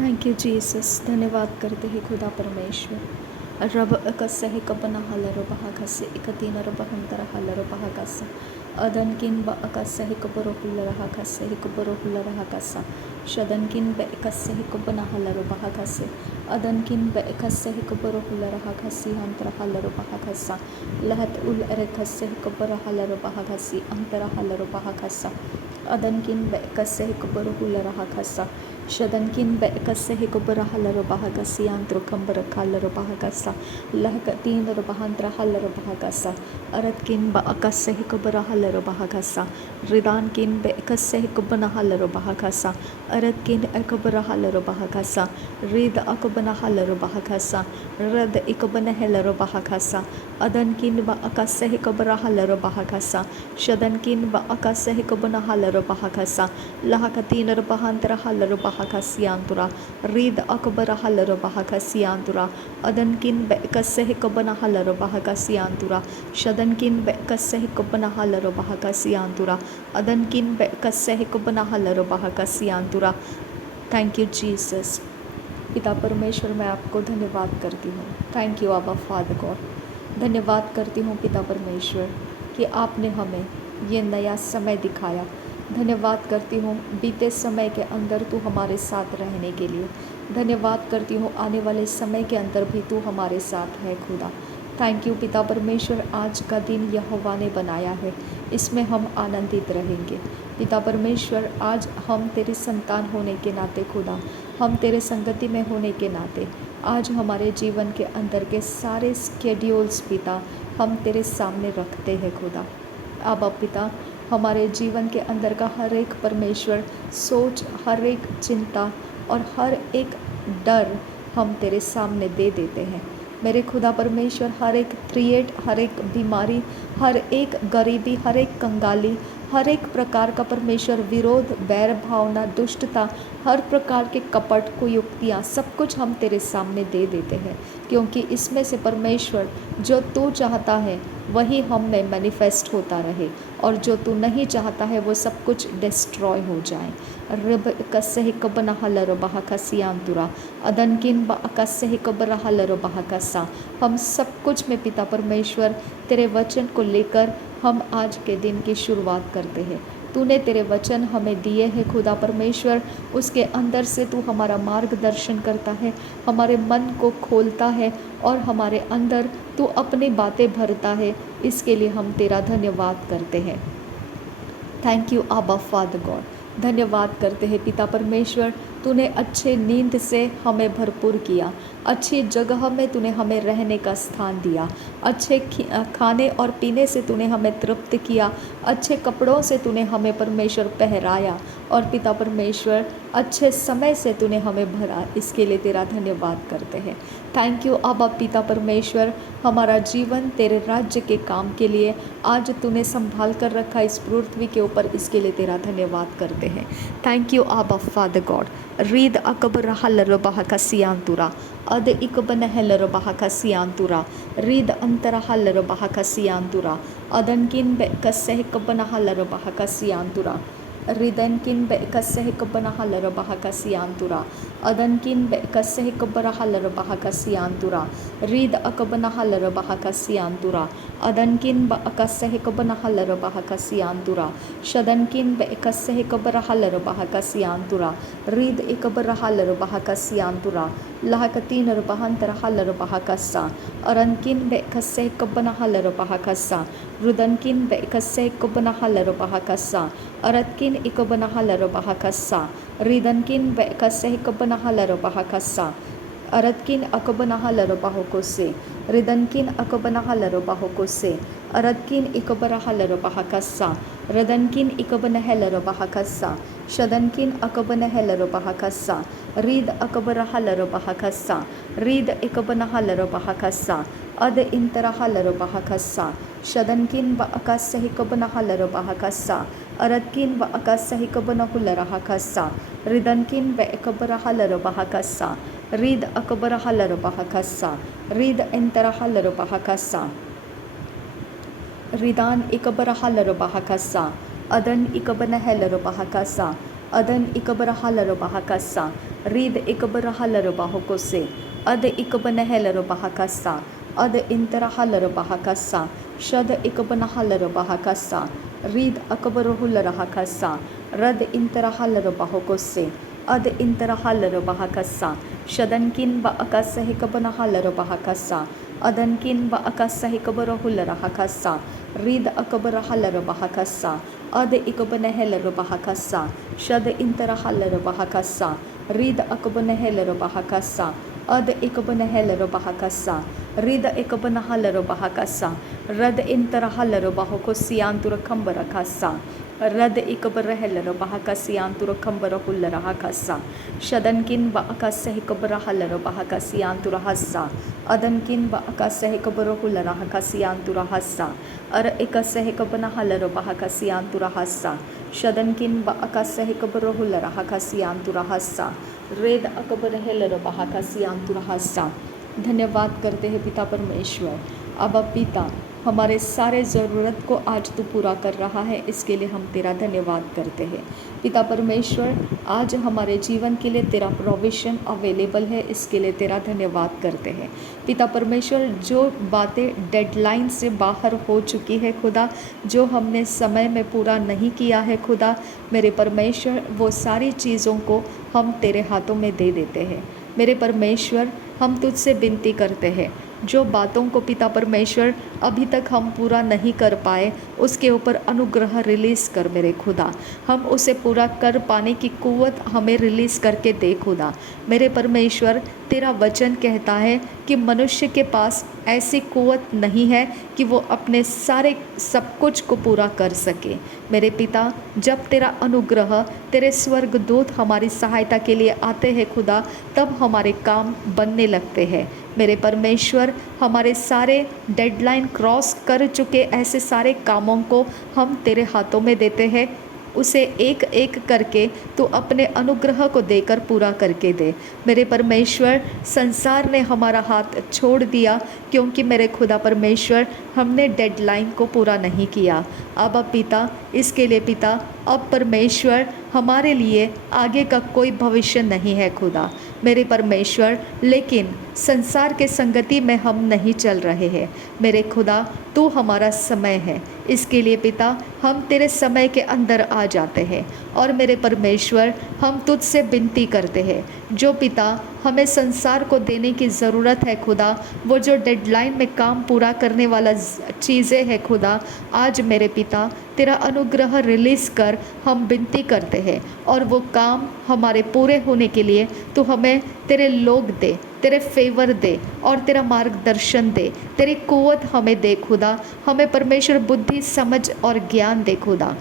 Thank you Jesus. धन्यवाद करते हैं खुदा परमेश्वर। रब कस्य है कपना हलरो बहा कस्य इकतीन रब हंतर हलरो बहा कस्य अदन किन ब कस्य है कबरो हुल रहा कस्य है कबरो हुल रहा कस्य शदन किन ब कस्य है कपना हलरो बहा कस्य अदन किन ब कस्य है कबरो हुल रहा कस्य अंतर हलरो बहा कस्य लहत उल अरे कस्य है कबरो हलरो बहा कस्य अंतर हलरो बहा कस्य अदन किन ब कस्य है कबरो हुल रहा कस्य शदन किन ब कस्य है कबरो हलरो बहा कस्य अंतर कंबर हलरो बहा कस्य लहकतीन रबहंत्र हलर बहकसा अरत किन ब अकस्य हिकबर हलर बहकसा रिदान किन ब अकस्य हिकबन हलर बहकसा अरत किन अकबर हलर बहकसा रिद अकबन हलर बहकसा रद इकबन हलर बहकसा अदन किन ब अकस्य हिकबर हलर बहकसा शदन किन ब अकस्य हिकबन हलर बहकसा लहकतीन रबहंत्र हलर बहकसियांतुरा रिद अकबर हलर बहकसियांतुरा अदन किन ब कस्य हिकबना हलरो बहकसियांतुरा शदन किन ब कस्य हिकबना हलरो बहकसियांतुरा अदन किन ब कस्य हिकबना हलरो बहकसियांतुरा। Thank you Jesus. पिता परमेश्वर, मैं आपको धन्यवाद करती हूँ। थैंक यू आबा फादर गॉड। धन्यवाद करती हूँ पिता परमेश्वर कि आपने हमें ये नया समय दिखाया। धन्यवाद करती हूँ बीते समय के अंदर तू हमारे साथ रहने के लिए। धन्यवाद करती हूँ आने वाले समय के अंदर भी तू हमारे साथ है खुदा। थैंक यू पिता परमेश्वर, आज का दिन यहोवा ने बनाया है, इसमें हम आनंदित रहेंगे। पिता परमेश्वर, आज हम तेरी संतान होने के नाते खुदा, हम तेरे संगति में होने के नाते आज हमारे जीवन के अंदर के सारे स्केड्यूल्स पिता हम तेरे सामने रखते हैं खुदा। अब पिता, हमारे जीवन के अंदर का हर एक परमेश्वर सोच, हर एक चिंता और हर एक डर हम तेरे सामने दे देते हैं। मेरे खुदा परमेश्वर, हर एक थ्रिएट, हर एक बीमारी, हर एक गरीबी, हर एक कंगाली, हर एक प्रकार का परमेश्वर विरोध, बैर भावना, दुष्टता, हर प्रकार के कपट, कुयुक्तियाँ, सब कुछ हम तेरे सामने दे देते हैं, क्योंकि इसमें से परमेश्वर जो तू चाहता है वही हम में मैनिफेस्ट होता रहे, और जो तू नहीं चाहता है वो सब कुछ डिस्ट्रॉय हो जाए। रब कस्य हिकबना हलरो बहकसियांतुरा अदन किन ब कस्य हिकबरा हलरो बहकसा। हम सब कुछ में पिता परमेश्वर तेरे वचन को लेकर हम आज के दिन की शुरुआत करते हैं। तूने तेरे वचन हमें दिए हैं खुदा परमेश्वर, उसके अंदर से तू हमारा मार्गदर्शन करता है, हमारे मन को खोलता है और हमारे अंदर तू अपनी बातें भरता है। इसके लिए हम तेरा धन्यवाद करते हैं। थैंक यू आबा फादर गॉड। धन्यवाद करते हैं पिता परमेश्वर, तूने अच्छे नींद से हमें भरपूर किया, अच्छी जगह में तूने हमें रहने का स्थान दिया, अच्छे खाने और पीने से तूने हमें तृप्त किया, अच्छे कपड़ों से तूने हमें परमेश्वर पहराया, और पिता परमेश्वर अच्छे समय से तूने हमें भरा। इसके लिए तेरा धन्यवाद करते हैं। थैंक यू आबा पिता परमेश्वर, हमारा जीवन तेरे राज्य के काम के लिए आज तूने संभाल कर रखा इस पृथ्वी के ऊपर, इसके लिए तेरा धन्यवाद करते हैं। थैंक यू आबा फादर गॉड। रीद अकबर हलर बहकसियांतुरा अद इकबन हलर बहकसियांतुरा रीद अंतर हलर बहकसियांतुरा अदन किन बे कस्य हिकबन हलर बहकसियांतुरा रिदन किन बे कस्य हिकबन हलर बहकसियांतुरा अदन किन बे कस्य हिकबर हलर बहकसियांतुरा रीद अकबन हलर बहकसियांतुरा अदन किन ब कस्य हिकबन हलर बहकसियांतुरा शदन किन बे कस्य हिकबर हलर बहकसियांतुरा रीद इकबर हलर बहकसियांतुरा लहकतीन रबहंतर हलर बहकसा अरन किन बे कस्य हिकबन हलर बहकसा रुदन किन बे कस्य हिकबन हलर बहकसा अरत किन इकबन हलर बहकसा रिदन किन बे कस्य हिकबन हलर बहकसा अरत किन अकबन हलर बहकोसे रिदन किन अकबन हलर बहकोसे अरत किन इकबर हलर बहकसा रदन किन इकबन हलर बहकसा शदन किन अकबन हलर बहकसा रीद अकबर हलर बहकसा रीद इकबन हलर बहकसा अद इंतर हलर बहकसा शदन किन ब अकस्य हिकबन हलर बहकसा अरत किन ब अकस्य हिकबन हुलर हकसा रिदन किन ब इकबर हलर बहकसा रीद अकबर हलर बहकसा रीद इंतर हलर बहकसा रिदान इकबर हलर बहकसा अदन इकबन हलर बहकसा अदन इकबर हलर बहकसा रीद इकबर हलर बाहको से अद इकबन हेलर बाहकसा अद इंतर हलर बाहकसा शद इकबन हलर बाहकसा रीद अकबर हुलर हकसा रद इंतर हलर बाहको से अद इंतर हलर बाहकसा शदन किन ब अकस हिकबन हलर बाहकसा अदन किन ब अकस हिकबर हुलर हकसा रीद अकबर हलर बाहकसा अद इकबन हेलर बाहकसा शद इंतर हलर बाहकसा रीद अकबन हेलर बाहकसा अद इकबन हेलर बाहकसा रीद इकबन हलर बाहकसा रद इंतर हलर बाहको सियांतुर खंबर खसा रद इकबर हेलर बाहकसियांतुर खंबर हुलर हकसा शदन किन ब अकस हिकबर हलर बाहकसियांतुर हस्सा अदन किन ब अकस हिकबर हुलर हकसियांतुर हस्सा अर इकस हिकबन हलर बाहकसियांतुर हस्सा शदन किन ब अकस हिकबर हुलर हकसियांतुर हस्सा रेद अकबर हेलर बाहकसियांतुर हस्सा। धन्यवाद करते हैं पिता परमेश्वर। अब पिता हमारे सारे ज़रूरत को आज तू पूरा कर रहा है, इसके लिए हम तेरा धन्यवाद करते हैं। पिता परमेश्वर, आज हमारे जीवन के लिए तेरा प्रोविज़न अवेलेबल है, इसके लिए तेरा धन्यवाद करते हैं। पिता परमेश्वर, जो बातें डेडलाइन से बाहर हो चुकी है खुदा, जो हमने समय में पूरा नहीं किया है खुदा, मेरे परमेश्वर, वो सारी चीज़ों को हम तेरे हाथों में दे देते हैं। मेरे परमेश्वर, हम तुझसे विनती करते हैं, जो बातों को पिता परमेश्वर अभी तक हम पूरा नहीं कर पाए, उसके ऊपर अनुग्रह रिलीज़ कर मेरे खुदा। हम उसे पूरा कर पाने की कुव्वत हमें रिलीज़ करके दे खुदा। मेरे परमेश्वर, तेरा वचन कहता है कि मनुष्य के पास ऐसी कुव्वत नहीं है कि वो अपने सारे सब कुछ को पूरा कर सके। मेरे पिता, जब तेरा अनुग्रह, तेरे स्वर्गदूत हमारी सहायता के लिए आते हैं खुदा, तब हमारे काम बनने लगते हैं। मेरे परमेश्वर, हमारे सारे डेडलाइन क्रॉस कर चुके ऐसे सारे कामों को हम तेरे हाथों में देते हैं। उसे एक एक करके तू अपने अनुग्रह को देकर पूरा करके दे। मेरे परमेश्वर, संसार ने हमारा हाथ छोड़ दिया, क्योंकि मेरे खुदा परमेश्वर, हमने डेडलाइन को पूरा नहीं किया। अब पिता, इसके लिए पिता, अब परमेश्वर, हमारे लिए आगे का कोई भविष्य नहीं है खुदा मेरे परमेश्वर, लेकिन संसार के संगति में हम नहीं चल रहे हैं। मेरे खुदा, तू हमारा समय है, इसके लिए पिता, हम तेरे समय के अंदर आ जाते हैं। और मेरे परमेश्वर, हम तुझसे विनती करते हैं, जो पिता हमें संसार को देने की ज़रूरत है खुदा, वो जो डेडलाइन में काम पूरा करने वाला चीज़ें हैं खुदा, आज मेरे पिता तेरा अनुग्रह रिलीज़ कर हम विनती करते हैं, और वो काम हमारे पूरे होने के लिए तू हमें तेरे लोग दे, तेरे फेवर दे, और तेरा मार्गदर्शन दे, तेरी कुव्वत हमें दे खुदा। हमें परमेश्वर बुद्धि, समझ और ज्ञान दे खुदा।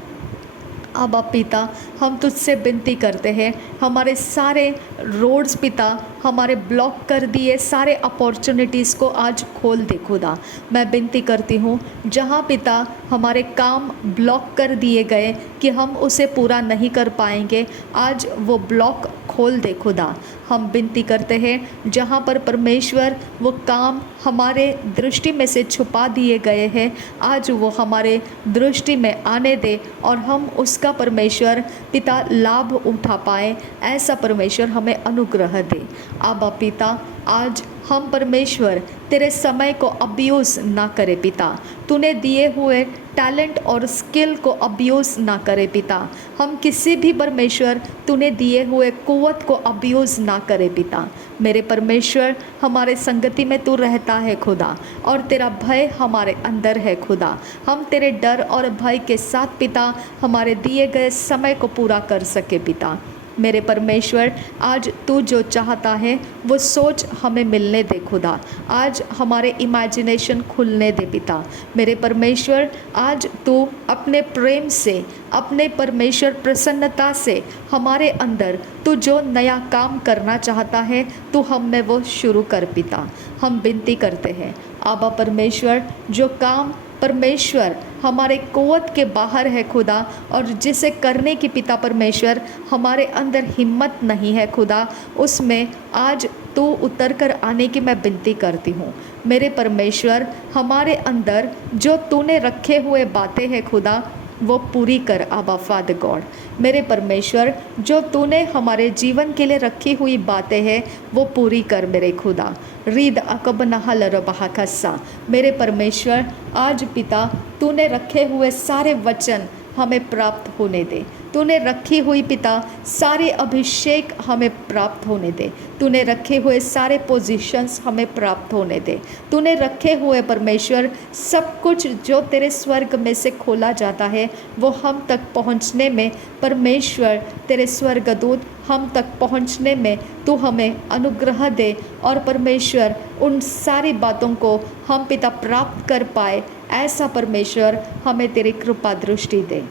अब पिता, हम तुझसे विनती करते हैं, हमारे सारे रोड्स पिता हमारे ब्लॉक कर दिए सारे अपॉर्चुनिटीज़ को आज खोल दे खुदा। मैं विनती करती हूँ, जहाँ पिता हमारे काम ब्लॉक कर दिए गए कि हम उसे पूरा नहीं कर पाएंगे, आज वो ब्लॉक खोल दे खुदा। हम विनती करते हैं, जहाँ पर परमेश्वर वो काम हमारे दृष्टि में से छुपा दिए गए हैं, आज वो हमारे दृष्टि में आने दे, और हम उसका परमेश्वर पिता लाभ उठा पाए, ऐसा परमेश्वर हमें अनुग्रह दे। अब पिता, आज हम परमेश्वर तेरे समय को अब्यूज़ ना करे पिता, तूने दिए हुए टैलेंट और स्किल को अब्यूज़ ना करे पिता। हम किसी भी परमेश्वर तूने दिए हुए कुव्वत को अब्यूज़ ना करे पिता। मेरे परमेश्वर, हमारे संगति में तू रहता है खुदा, और तेरा भय हमारे अंदर है खुदा। हम तेरे डर और भय के साथ पिता हमारे दिए गए समय को पूरा कर सके पिता। मेरे परमेश्वर, आज तू जो चाहता है वो सोच हमें मिलने दे खुदा। आज हमारे इमेजिनेशन खुलने दे पिता। मेरे परमेश्वर, आज तू अपने प्रेम से, अपने परमेश्वर प्रसन्नता से हमारे अंदर तू जो नया काम करना चाहता है, तू हम में वो शुरू कर पिता। हम विनती करते हैं, आबा परमेश्वर, जो काम परमेश्वर हमारे कुव्वत के बाहर है खुदा, और जिसे करने की पिता परमेश्वर हमारे अंदर हिम्मत नहीं है खुदा, उसमें आज तू उतर कर आने की मैं विनती करती हूँ। मेरे परमेश्वर, हमारे अंदर जो तूने रखे हुए बातें हैं खुदा, वो पूरी कर आबा फादर गॉड। मेरे परमेश्वर, जो तूने हमारे जीवन के लिए रखी हुई बातें हैं वो पूरी कर मेरे खुदा। रीद अकब नहल रबाहकस्सा। मेरे परमेश्वर, आज पिता तूने रखे हुए सारे वचन हमें प्राप्त होने दे। तूने रखी हुई पिता सारे अभिषेक हमें प्राप्त होने दे। तूने रखे हुए सारे पोजीशंस हमें प्राप्त होने दे। तूने रखे हुए परमेश्वर सब कुछ जो तेरे स्वर्ग में से खोला जाता है वो हम तक पहुंचने में परमेश्वर, तेरे स्वर्गदूत हम तक पहुंचने में तू हमें अनुग्रह दे और परमेश्वर उन सारी बातों को हम पिता प्राप्त कर पाए, ऐसा परमेश्वर हमें तेरी कृपा दृष्टि दे।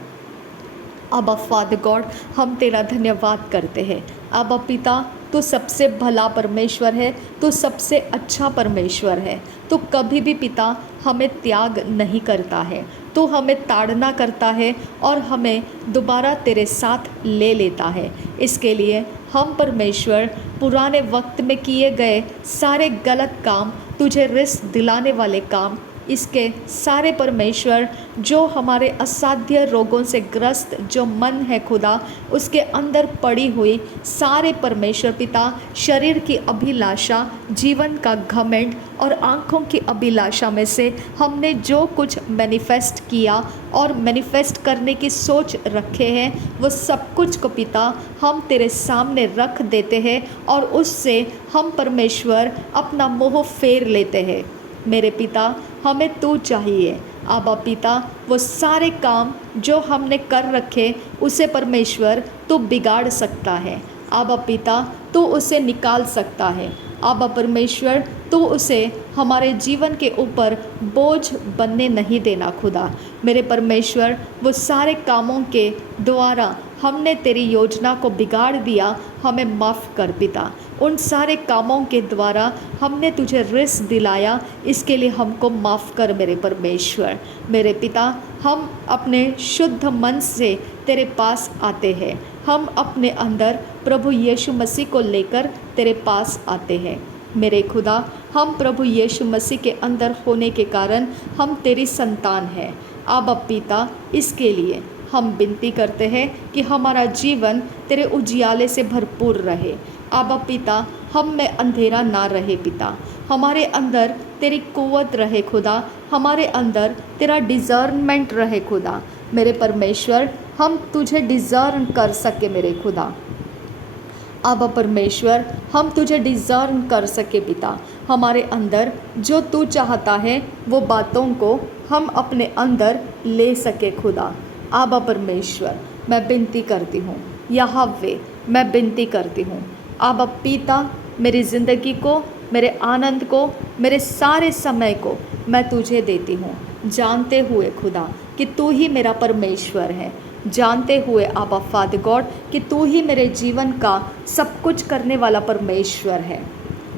अबा फादर गॉड, हम तेरा धन्यवाद करते हैं। अबा पिता, तू सबसे भला परमेश्वर है, तू सबसे अच्छा परमेश्वर है। तू कभी भी पिता हमें त्याग नहीं करता है, तू हमें ताड़ना करता है और हमें दोबारा तेरे साथ ले लेता है। इसके लिए हम परमेश्वर पुराने वक्त में किए गए सारे गलत काम, तुझे रिस दिलाने वाले काम, इसके सारे परमेश्वर जो हमारे असाध्य रोगों से ग्रस्त जो मन है खुदा, उसके अंदर पड़ी हुई सारे परमेश्वर पिता शरीर की अभिलाषा, जीवन का घमंड और आँखों की अभिलाषा में से हमने जो कुछ मैनिफेस्ट किया और मैनिफेस्ट करने की सोच रखे हैं वो सब कुछ को पिता हम तेरे सामने रख देते हैं और उससे हम परमेश्वर अपना मोह फेर लेते हैं। मेरे पिता, हमें तू चाहिए। आबा पिता, वो सारे काम जो हमने कर रखे उसे परमेश्वर तू बिगाड़ सकता है। आबा पिता, तू उसे निकाल सकता है। आबा परमेश्वर, तू उसे हमारे जीवन के ऊपर बोझ बनने नहीं देना खुदा। मेरे परमेश्वर, वो सारे कामों के द्वारा हमने तेरी योजना को बिगाड़ दिया, हमें माफ़ कर पिता। उन सारे कामों के द्वारा हमने तुझे रिस दिलाया, इसके लिए हमको माफ़ कर मेरे परमेश्वर। मेरे पिता, हम अपने शुद्ध मन से तेरे पास आते हैं। हम अपने अंदर प्रभु यीशु मसीह को लेकर तेरे पास आते हैं। मेरे खुदा, हम प्रभु यीशु मसीह के अंदर होने के कारण हम तेरी संतान हैं। आबा पिता, इसके लिए हम विनती करते हैं कि हमारा जीवन तेरे उजियाले से भरपूर रहे। आबा पिता, हम में अंधेरा ना रहे पिता, हमारे अंदर तेरी कुव्वत रहे खुदा, हमारे अंदर तेरा डिज़र्नमेंट रहे खुदा। मेरे परमेश्वर, हम तुझे डिज़र्न कर सके मेरे खुदा। आबा परमेश्वर, हम तुझे डिज़र्न कर सके पिता। हमारे अंदर जो तू चाहता है वो बातों को हम अपने अंदर ले सके खुदा। आबा परमेश्वर, मैं विनती करती हूँ, यहोवे मैं विनती करती हूँ। आबा पिता, मेरी ज़िंदगी को, मेरे आनंद को, मेरे सारे समय को मैं तुझे देती हूँ, जानते हुए खुदा कि तू ही मेरा परमेश्वर है, जानते हुए आबा फादर गॉड कि तू ही मेरे जीवन का सब कुछ करने वाला परमेश्वर है।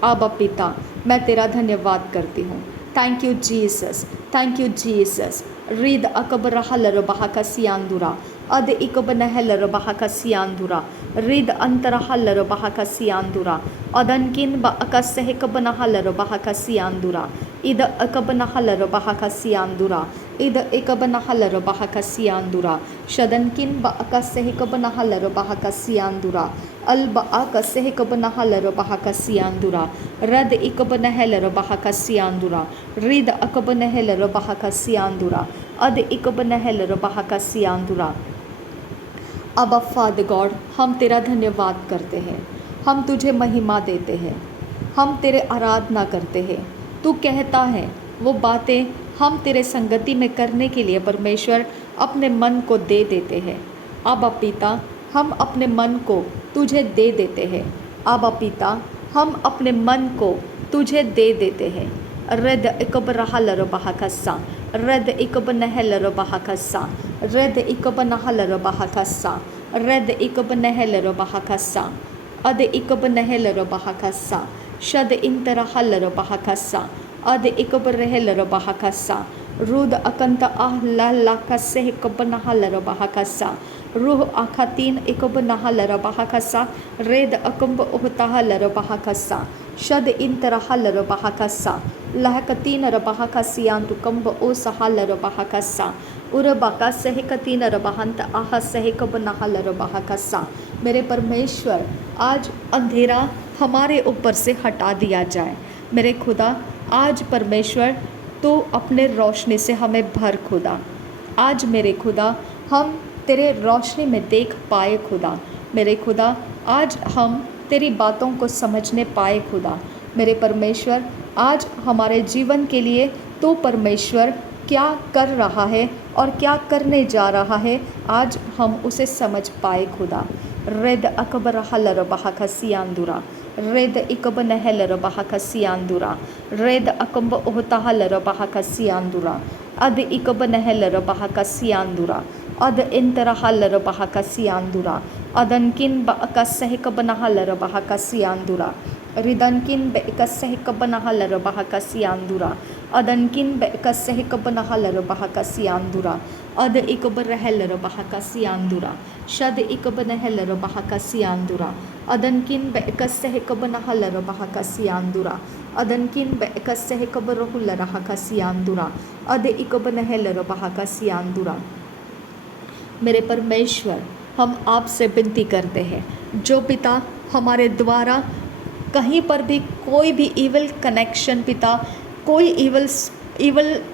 आबा पिता, मैं तेरा धन्यवाद करती हूँ। Thank you Jesus, thank you Jesus. रीद अकबरहल रबाहकसियांदुरा, अद इकबनहल रबाहकसियांदुरा, रीद अंतरहल रबाहकसियांदुरा, अदनकिन ब अकसहकबनहल रबाहकसियांदुरा, इद अकबनहल रबाहकसियांदुरा, इद एकबनहल रबाहकसियांदुरा, शदनकिन ब अकसहकबनहल रबाहकसियांदुरा, अल ब अकसहकबनहल रबाहकसियांदुरा, रद इकबनहल रबाहकसियांदुरा, रिद अकबनहल रबाहकसियांदुरा, अद इकबनहल रबाहकसियांदुरा। अबा फादर गॉड, हम तेरा धन्यवाद करते हैं, हम तुझे महिमा देते हैं, हम तेरे आराधना करते हैं। तू कहता है वो बातें हम तेरे संगति में करने के लिए परमेश्वर अपने मन को दे देते हैं। आबा पिता, हम अपने मन को तुझे दे देते हैं। आबा पिता, हम अपने मन को तुझे दे देते हैं। रद इकबरहल रबाहकस्सा, रद इकबनहल रबाहकस्सा, रद इकबनहल रबाहकस्सा, रद इकबनहल रबाहकस्सा, अद इकबनहल रबाहकस्सा, शद इंतरहल रबाहकस्सा, अद इकबरहल रबाहकस्सा, रुद अकंत आह्लाकस्से इकबनहल रबाहकस्सा, रूह आखातीन इकबनहल रबाहकस्सा, रेद अकंब उहतहल रबाहकस्सा, शद इंतरहल रबाहकस्सा, लहकतीन रबाहकसियान तुकंब ओ सहल रबाहकस्सा, उरबाका सहकतीन रबहंत आह सहकब नहल रबाह कसा। मेरे परमेश्वर, आज अंधेरा हमारे ऊपर से हटा दिया जाए। मेरे खुदा, आज परमेश्वर तो अपने रोशनी से हमें भर खुदा। आज मेरे खुदा हम तेरे रोशनी में देख पाए खुदा। मेरे खुदा, आज हम तेरी बातों को समझने पाए खुदा। मेरे परमेश्वर, आज हमारे जीवन के लिए तो परमेश्वर क्या कर रहा है और क्या करने जा रहा है, आज हम उसे समझ पाए खुदा। रेद अकबर हलर बहा सियांदुरा, रेद इकब नहलर बहा सियांदुरा, रेद अकब ओहता हलर बहा सियांदुरा, अद इकब नहलर बहा सियांदुरा, अद इंतर हलर बहा सियांदुरा, अदनकिन बका सहकब नहलर बहा सियांदुरा, रिदनकिन बेकसहकब नहलर बहा सियांदुरा, अदनकिन बेकसहकब नहलर बहा सियांदुरा, अद इकब रहलर बहा सियांदुरा, शद इकब नहलर बहा सियांदुरा, अदनकिन बेकसहकब नहलर बहा सियांदुरा, अदनकिन बेकसहकब रहुलर बहा सियांदुरा, अद इकब नहलर बहा सियांदुरा। मेरे परमेश्वर, हम आपसे विनती करते हैं, जो पिता हमारे द्वारा कहीं पर भी कोई भी इवल कनेक्शन पिता, कोई इवल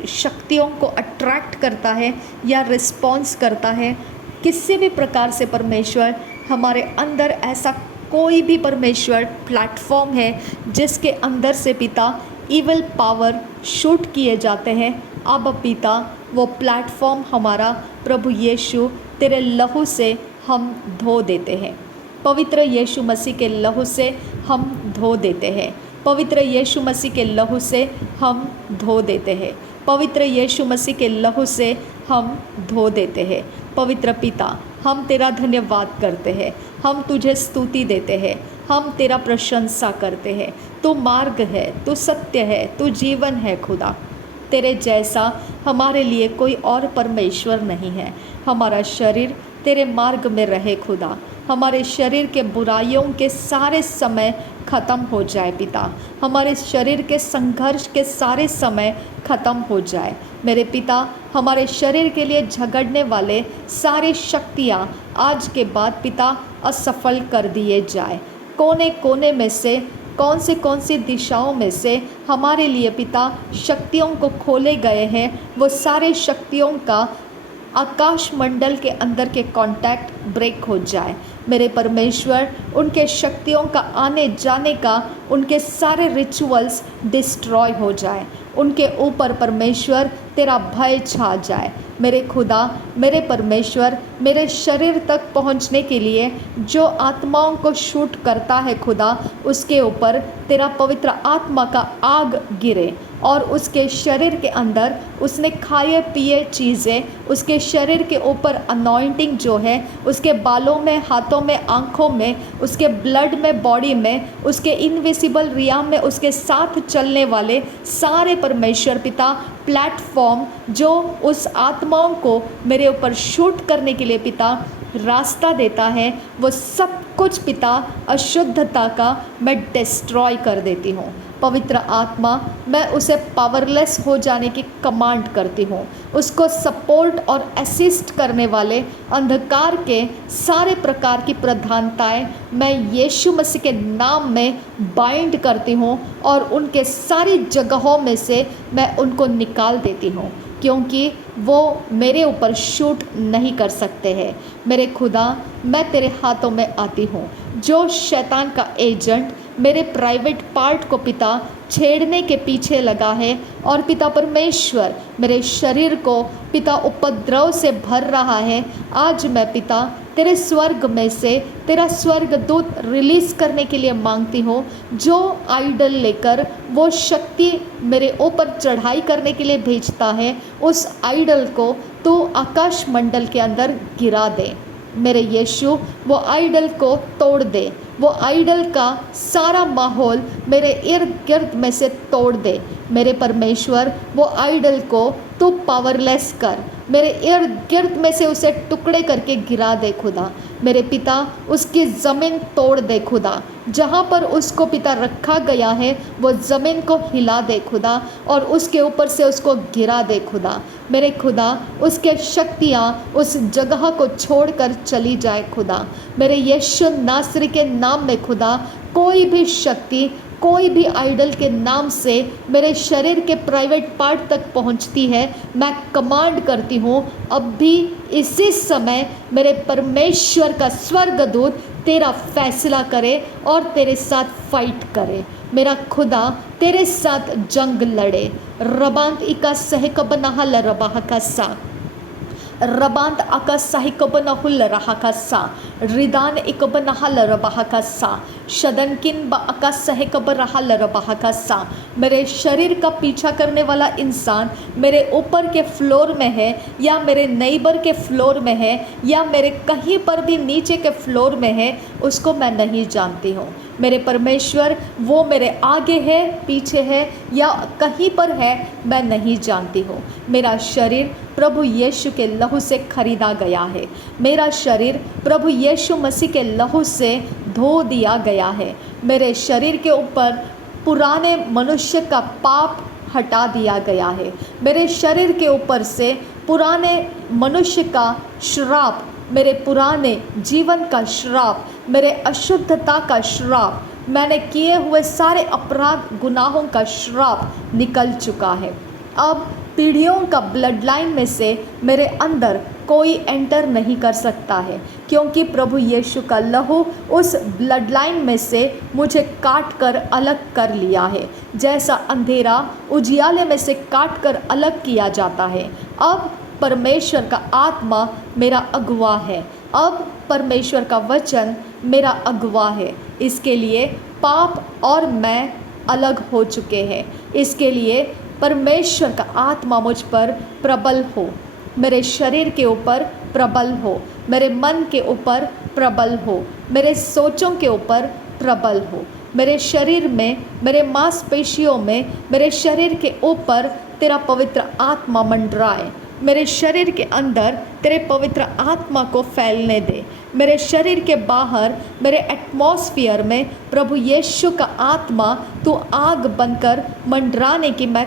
शक्तियों को अट्रैक्ट करता है या रिस्पॉन्स करता है, किसी भी प्रकार से परमेश्वर हमारे अंदर ऐसा कोई भी परमेश्वर प्लेटफॉर्म है जिसके अंदर से पिता इवल पावर शूट किए जाते हैं, अब पिता वो प्लेटफॉर्म हमारा प्रभु यीशु तेरे लहू से हम धो देते हैं। पवित्र यीशु मसीह के लहू से हम धो देते हैं। पवित्र यीशु मसीह के लहू से हम धो देते हैं। पवित्र यीशु मसीह के लहू से हम धो देते हैं। पवित्र पिता, हम तेरा धन्यवाद करते हैं, हम तुझे स्तुति देते हैं, हम तेरा प्रशंसा करते हैं। तू मार्ग है, तू सत्य है, तू जीवन है खुदा। तेरे जैसा हमारे लिए कोई और परमेश्वर नहीं है। हमारा शरीर तेरे मार्ग में रहे खुदा। हमारे शरीर के बुराइयों के सारे समय ख़त्म हो जाए पिता। हमारे शरीर के संघर्ष के सारे समय ख़त्म हो जाए मेरे पिता। हमारे शरीर के लिए झगड़ने वाले सारी शक्तियाँ आज के बाद पिता असफल कर दिए जाए। कोने कोने में से कौन सी दिशाओं में से हमारे लिए पिता शक्तियों को खोले गए हैं, वो सारे शक्तियों का आकाश मंडल के अंदर के कांटेक्ट ब्रेक हो जाए मेरे परमेश्वर। उनके शक्तियों का आने जाने का, उनके सारे रिचुअल्स डिस्ट्रॉय हो जाए। उनके ऊपर परमेश्वर तेरा भय छा जाए मेरे खुदा। मेरे परमेश्वर, मेरे शरीर तक पहुंचने के लिए जो आत्माओं को शूट करता है खुदा, उसके ऊपर तेरा पवित्र आत्मा का आग गिरे और उसके शरीर के अंदर उसने खाए पिए चीज़ें, उसके शरीर के ऊपर अनॉइंटिंग जो है, उसके बालों में, हाथों में, आँखों में, उसके ब्लड में, बॉडी में, उसके इनविजिबल रियाम में, उसके साथ चलने वाले सारे परमेश्वर पिता प्लेटफॉर्म जो उस आत्माओं को मेरे ऊपर शूट करने के लिए पिता रास्ता देता है, वो सब कुछ पिता अशुद्धता का मैं डिस्ट्रॉय कर देती हूँ। पवित्र आत्मा, मैं उसे पावरलेस हो जाने की कमांड करती हूँ। उसको सपोर्ट और असिस्ट करने वाले अंधकार के सारे प्रकार की प्रधानताएं मैं यीशु मसीह के नाम में बाइंड करती हूँ और उनके सारी जगहों में से मैं उनको निकाल देती हूँ, क्योंकि वो मेरे ऊपर शूट नहीं कर सकते हैं। मेरे खुदा, मैं तेरे हाथों में आती हूँ। जो शैतान का एजेंट मेरे प्राइवेट पार्ट को पिता छेड़ने के पीछे लगा है और पिता परमेश्वर मेरे शरीर को पिता उपद्रव से भर रहा है, आज मैं पिता तेरे स्वर्ग में से तेरा स्वर्ग दूत रिलीज़ करने के लिए मांगती हूँ। जो आइडल लेकर वो शक्ति मेरे ऊपर चढ़ाई करने के लिए भेजता है, उस आइडल को तो आकाश मंडल के अंदर गिरा दे मेरे यीशु। वो आइडल को तोड़ दे, वो आइडल का सारा माहौल मेरे इर्द गिर्द में से तोड़ दे मेरे परमेश्वर। वो आइडल को तू पावरलेस कर, मेरे इर्द गिर्द में से उसे टुकड़े करके गिरा दे खुदा। मेरे पिता उसकी ज़मीन तोड़ दे खुदा, जहाँ पर उसको पिता रखा गया है वो ज़मीन को हिला दे खुदा, और उसके ऊपर से उसको गिरा दे खुदा। मेरे खुदा उसके शक्तियाँ उस जगह को छोड़कर चली जाए खुदा। मेरे यीशु नासरी के नाम में खुदा कोई भी शक्ति, कोई भी आइडल के नाम से मेरे शरीर के प्राइवेट पार्ट तक पहुंचती है, मैं कमांड करती हूँ अब भी इसी समय मेरे परमेश्वर का स्वर्गदूत तेरा फैसला करे और तेरे साथ फाइट करे। मेरा खुदा तेरे साथ जंग लड़े। रबांत इका सहकबनहल रबाह का सा, रबांत अकसा हिकबनहुल रहाकसा, रिदान इकबनहल रबाहकसा, शदनकिन ब अकसा हिकबरहल रबाहकसा। मेरे शरीर का पीछा करने वाला इंसान मेरे ऊपर के फ्लोर में है या मेरे नेबर के फ्लोर में है या मेरे कहीं पर भी नीचे के फ्लोर में है, उसको मैं नहीं जानती हूँ। मेरे परमेश्वर वो मेरे आगे है, पीछे है या कहीं पर है, मैं नहीं जानती हूँ। मेरा शरीर प्रभु यीशु के लहू से खरीदा गया है। मेरा शरीर प्रभु यीशु मसीह के लहू से धो दिया गया है। मेरे शरीर के ऊपर पुराने मनुष्य का पाप हटा दिया गया है। मेरे शरीर के ऊपर से पुराने मनुष्य का श्राप, मेरे पुराने जीवन का श्राप, मेरे अशुद्धता का श्राप, मैंने किए हुए सारे अपराध गुनाहों का श्राप निकल चुका है। अब पीढ़ियों का ब्लड लाइन में से मेरे अंदर कोई एंटर नहीं कर सकता है, क्योंकि प्रभु यीशु का लहू उस ब्लड लाइन में से मुझे काट कर अलग कर लिया है। जैसा अंधेरा उजियाले में से काट कर अलग किया जाता है, अब परमेश्वर का आत्मा मेरा अगुवा है। अब परमेश्वर का वचन मेरा अगुवा है। इसके लिए पाप और मैं अलग हो चुके हैं। इसके लिए परमेश्वर का आत्मा मुझ पर प्रबल हो, मेरे शरीर के ऊपर प्रबल हो, मेरे मन के ऊपर प्रबल हो, मेरे सोचों के ऊपर प्रबल हो, मेरे शरीर में, मेरे मांसपेशियों में, मेरे शरीर के ऊपर तेरा पवित्र आत्मा मंडराए। मेरे शरीर के अंदर तेरे पवित्र आत्मा को फैलने दे। मेरे शरीर के बाहर, मेरे एटमॉस्फियर में प्रभु यीशु का आत्मा तू आग बनकर मंडराने की मैं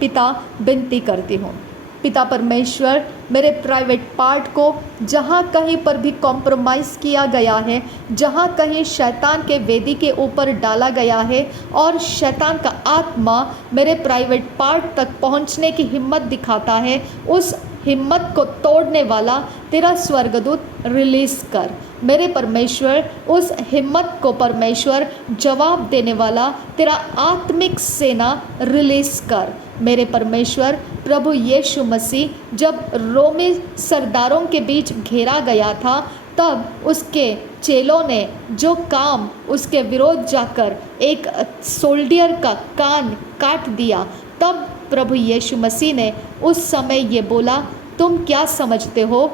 पिता विनती करती हूँ। पिता परमेश्वर, मेरे प्राइवेट पार्ट को जहाँ कहीं पर भी कॉम्प्रोमाइज़ किया गया है, जहाँ कहीं शैतान के वेदी के ऊपर डाला गया है और शैतान का आत्मा मेरे प्राइवेट पार्ट तक पहुँचने की हिम्मत दिखाता है, उस हिम्मत को तोड़ने वाला तेरा स्वर्गदूत रिलीज़ कर। मेरे परमेश्वर, उस हिम्मत को परमेश्वर जवाब देने वाला तेरा आत्मिक सेना रिलीज़ कर। मेरे परमेश्वर प्रभु यीशु मसीह जब रोमी सरदारों के बीच घेरा गया था, तब उसके चेलों ने जो काम उसके विरोध जाकर एक सोल्डियर का कान काट दिया, तब प्रभु यीशु मसीह ने उस समय ये बोला, तुम क्या समझते हो,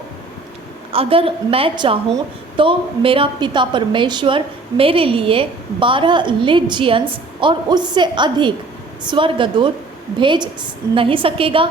अगर मैं चाहूँ तो मेरा पिता परमेश्वर मेरे लिए 12 लीजियंस और उससे अधिक स्वर्गदूत भेज नहीं सकेगा?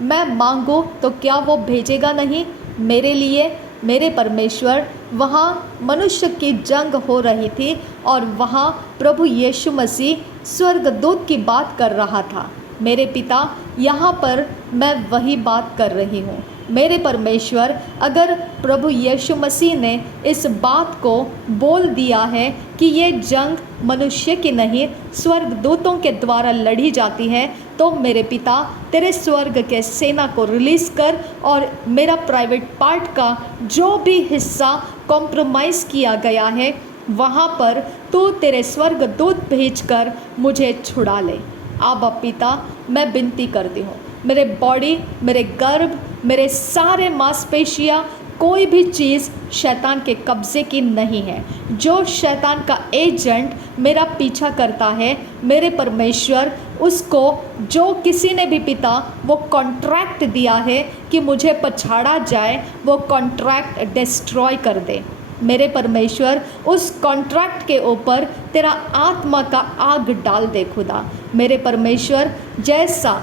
मैं मांगूँ तो क्या वो भेजेगा नहीं मेरे लिए? मेरे परमेश्वर, वहाँ मनुष्य की जंग हो रही थी और वहाँ प्रभु यीशु मसीह स्वर्गदूत की बात कर रहा था। मेरे पिता, यहाँ पर मैं वही बात कर रही हूँ। मेरे परमेश्वर, अगर प्रभु यीशु मसीह ने इस बात को बोल दिया है कि ये जंग मनुष्य की नहीं स्वर्गदूतों के द्वारा लड़ी जाती है, तो मेरे पिता तेरे स्वर्ग के सेना को रिलीज़ कर और मेरा प्राइवेट पार्ट का जो भी हिस्सा कॉम्प्रोमाइज़ किया गया है, वहाँ पर तू तेरे स्वर्गदूत भेजकर मुझे छुड़ा ले। आबा पिता, मैं विनती करती हूँ, मेरे बॉडी, मेरे गर्भ, मेरे सारे मांसपेशियाँ, कोई भी चीज़ शैतान के कब्ज़े की नहीं है। जो शैतान का एजेंट मेरा पीछा करता है, मेरे परमेश्वर, उसको जो किसी ने भी पिता वो कॉन्ट्रैक्ट दिया है कि मुझे पछाड़ा जाए, वो कॉन्ट्रैक्ट डिस्ट्रॉय कर दे। मेरे परमेश्वर, उस कॉन्ट्रैक्ट के ऊपर तेरा आत्मा का आग डाल दे खुदा। मेरे परमेश्वर, जैसा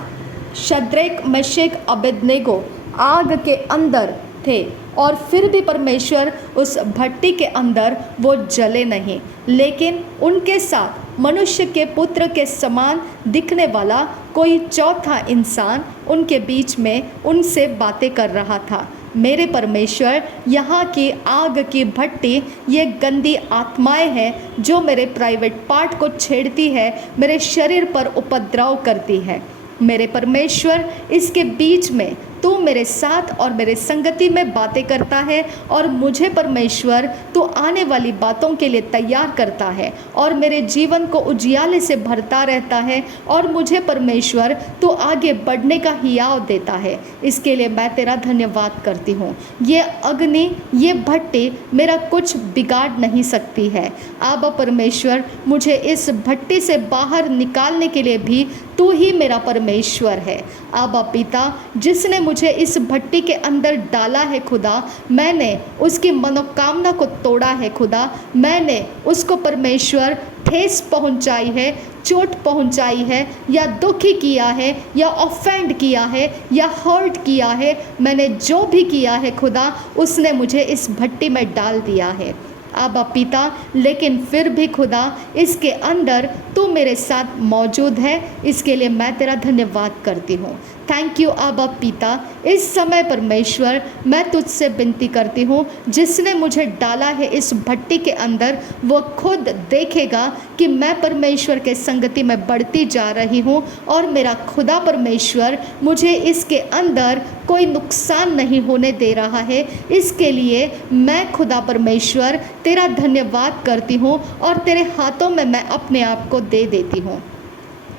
शद्रेक, मेशेक, अबेदनेगो आग के अंदर थे और फिर भी परमेश्वर उस भट्टी के अंदर वो जले नहीं, लेकिन उनके साथ मनुष्य के पुत्र के समान दिखने वाला कोई चौथा इंसान उनके बीच में उनसे बातें कर रहा था। मेरे परमेश्वर, यहाँ की आग की भट्टी ये गंदी आत्माएं हैं जो मेरे प्राइवेट पार्ट को छेड़ती है, मेरे शरीर पर उपद्रव करती है। मेरे परमेश्वर, इसके बीच में तू मेरे साथ और मेरे संगति में बातें करता है और मुझे परमेश्वर तू आने वाली बातों के लिए तैयार करता है और मेरे जीवन को उजियाले से भरता रहता है और मुझे परमेश्वर तू आगे बढ़ने का हियाव देता है। इसके लिए मैं तेरा धन्यवाद करती हूँ। ये अग्नि, ये भट्टी मेरा कुछ बिगाड़ नहीं सकती है। आबा परमेश्वर, मुझे इस भट्टी से बाहर निकालने के लिए भी तू ही मेरा परमेश्वर है। आबा पिता, जिसने मुझे इस भट्टी के अंदर डाला है खुदा, मैंने उसकी मनोकामना को तोड़ा है खुदा, मैंने उसको परमेश्वर ठेस पहुंचाई है, चोट पहुंचाई है, या दुखी किया है, या ऑफेंड किया है, या हर्ट किया है, मैंने जो भी किया है खुदा, उसने मुझे इस भट्टी में डाल दिया है आबा पिता। लेकिन फिर भी खुदा, इसके अंदर तू मेरे साथ मौजूद है, इसके लिए मैं तेरा धन्यवाद करती हूँ। थैंक यू आबा पिता। इस समय परमेश्वर, मैं तुझसे विनती करती हूँ, जिसने मुझे डाला है इस भट्टी के अंदर, वो खुद देखेगा कि मैं परमेश्वर के संगति में बढ़ती जा रही हूँ और मेरा खुदा परमेश्वर मुझे इसके अंदर कोई नुकसान नहीं होने दे रहा है। इसके लिए मैं खुदा परमेश्वर तेरा धन्यवाद करती हूँ और तेरे हाथों में मैं अपने आप को दे देती हूँ।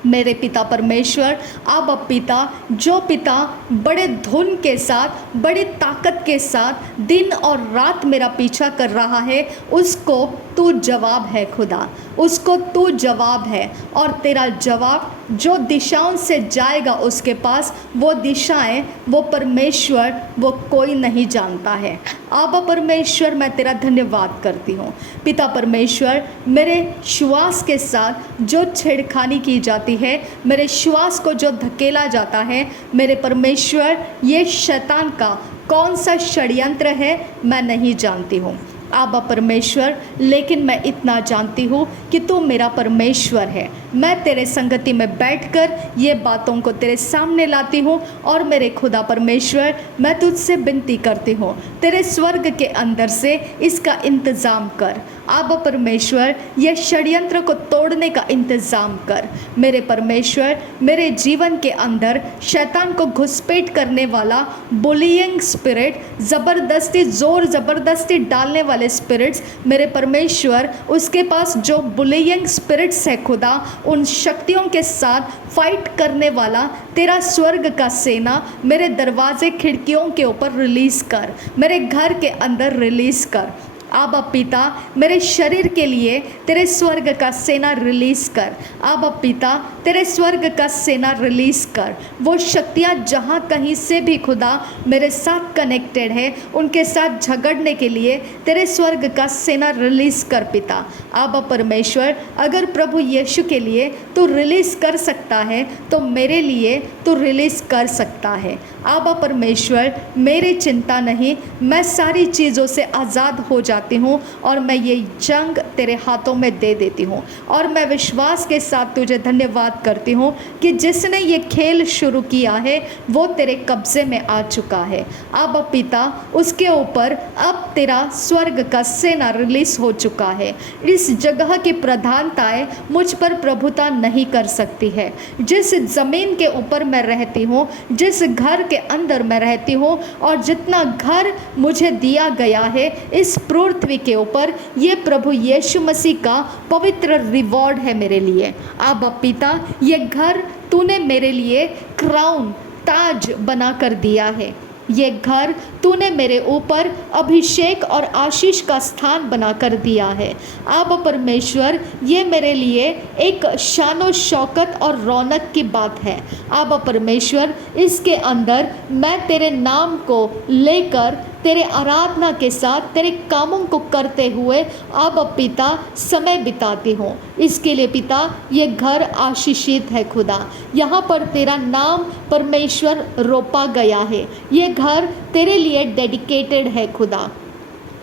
मेरे पिता परमेश्वर, आबा पिता, जो पिता बड़े धुन के साथ, बड़ी ताकत के साथ दिन और रात मेरा पीछा कर रहा है, उसको तू जवाब है खुदा, उसको तू जवाब है। और तेरा जवाब जो दिशाओं से जाएगा उसके पास, वो दिशाएं, वो परमेश्वर, वो कोई नहीं जानता है। आबा परमेश्वर, मैं तेरा धन्यवाद करती हूँ। पिता परमेश्वर, मेरे श्वास के साथ जो छेड़खानी की जाती है, मेरे श्वास को जो धकेला जाता है, मेरे परमेश्वर, ये शैतान का कौन सा षड्यंत्र है मैं नहीं जानती हूँ आबा परमेश्वर, लेकिन मैं इतना जानती हूँ कि तू मेरा परमेश्वर है। मैं तेरे संगति में बैठकर ये बातों को तेरे सामने लाती हूँ और मेरे खुदा परमेश्वर, मैं तुझसे विनती करती हूँ, तेरे स्वर्ग के अंदर से इसका इंतज़ाम कर। आबा परमेश्वर, ये षड्यंत्र को तोड़ने का इंतज़ाम कर। मेरे परमेश्वर, मेरे जीवन के अंदर शैतान को घुसपैठ करने वाला बुलिंग स्पिरिट, ज़बरदस्ती, ज़ोर ज़बरदस्ती डालने वाले स्पिरिट्स, मेरे परमेश्वर, उसके पास जो बुलिंग स्पिरिट्स है खुदा, उन शक्तियों के साथ फाइट करने वाला तेरा स्वर्ग का सेना मेरे दरवाजे, खिड़कियों के ऊपर रिलीज़ कर, मेरे घर के अंदर रिलीज़ कर। आबा पिता, मेरे शरीर के लिए तेरे स्वर्ग का सेना रिलीज़ कर। आबा पिता, तेरे स्वर्ग का सेना रिलीज़ कर। वो शक्तियाँ जहाँ कहीं से भी खुदा मेरे साथ कनेक्टेड है, उनके साथ झगड़ने के लिए तेरे स्वर्ग का सेना रिलीज़ कर पिता। आबा परमेश्वर, अगर प्रभु यीशु के लिए तू रिलीज़ कर सकता है तो मेरे लिए तू रिलीज़ कर सकता है। आबा परमेश्वर, मेरी चिंता नहीं, मैं सारी चीज़ों से आज़ाद हो जाती हूँ और मैं ये जंग तेरे हाथों में दे देती हूँ। और मैं विश्वास के साथ तुझे धन्यवाद करती हूँ कि जिसने ये खेल शुरू किया है वो तेरे कब्ज़े में आ चुका है। आबा पिता, उसके ऊपर अब तेरा स्वर्ग का सेना रिलीज़ हो चुका है। इस जगह की प्रधानताएं मुझ पर प्रभुता नहीं कर सकती है। जिस ज़मीन के ऊपर मैं रहती हूँ, जिस घर के अंदर मैं रहती हूँ और जितना घर मुझे दिया गया है इस पृथ्वी के ऊपर, ये प्रभु यीशु मसीह का पवित्र रिवॉर्ड है मेरे लिए। आबा पिता, ये घर तूने मेरे लिए क्राउन, ताज बना कर दिया है। ये घर तूने मेरे ऊपर अभिषेक और आशीष का स्थान बना कर दिया है। आबा परमेश्वर, ये मेरे लिए एक शानो शौकत और रौनक की बात है। आबा परमेश्वर, इसके अंदर मैं तेरे नाम को लेकर तेरे आराधना के साथ तेरे कामों को करते हुए अब पिता समय बिताती हूँ। इसके लिए पिता ये घर आशीषित है खुदा, यहाँ पर तेरा नाम परमेश्वर रोपा गया है, ये घर तेरे लिए डेडिकेटेड है खुदा।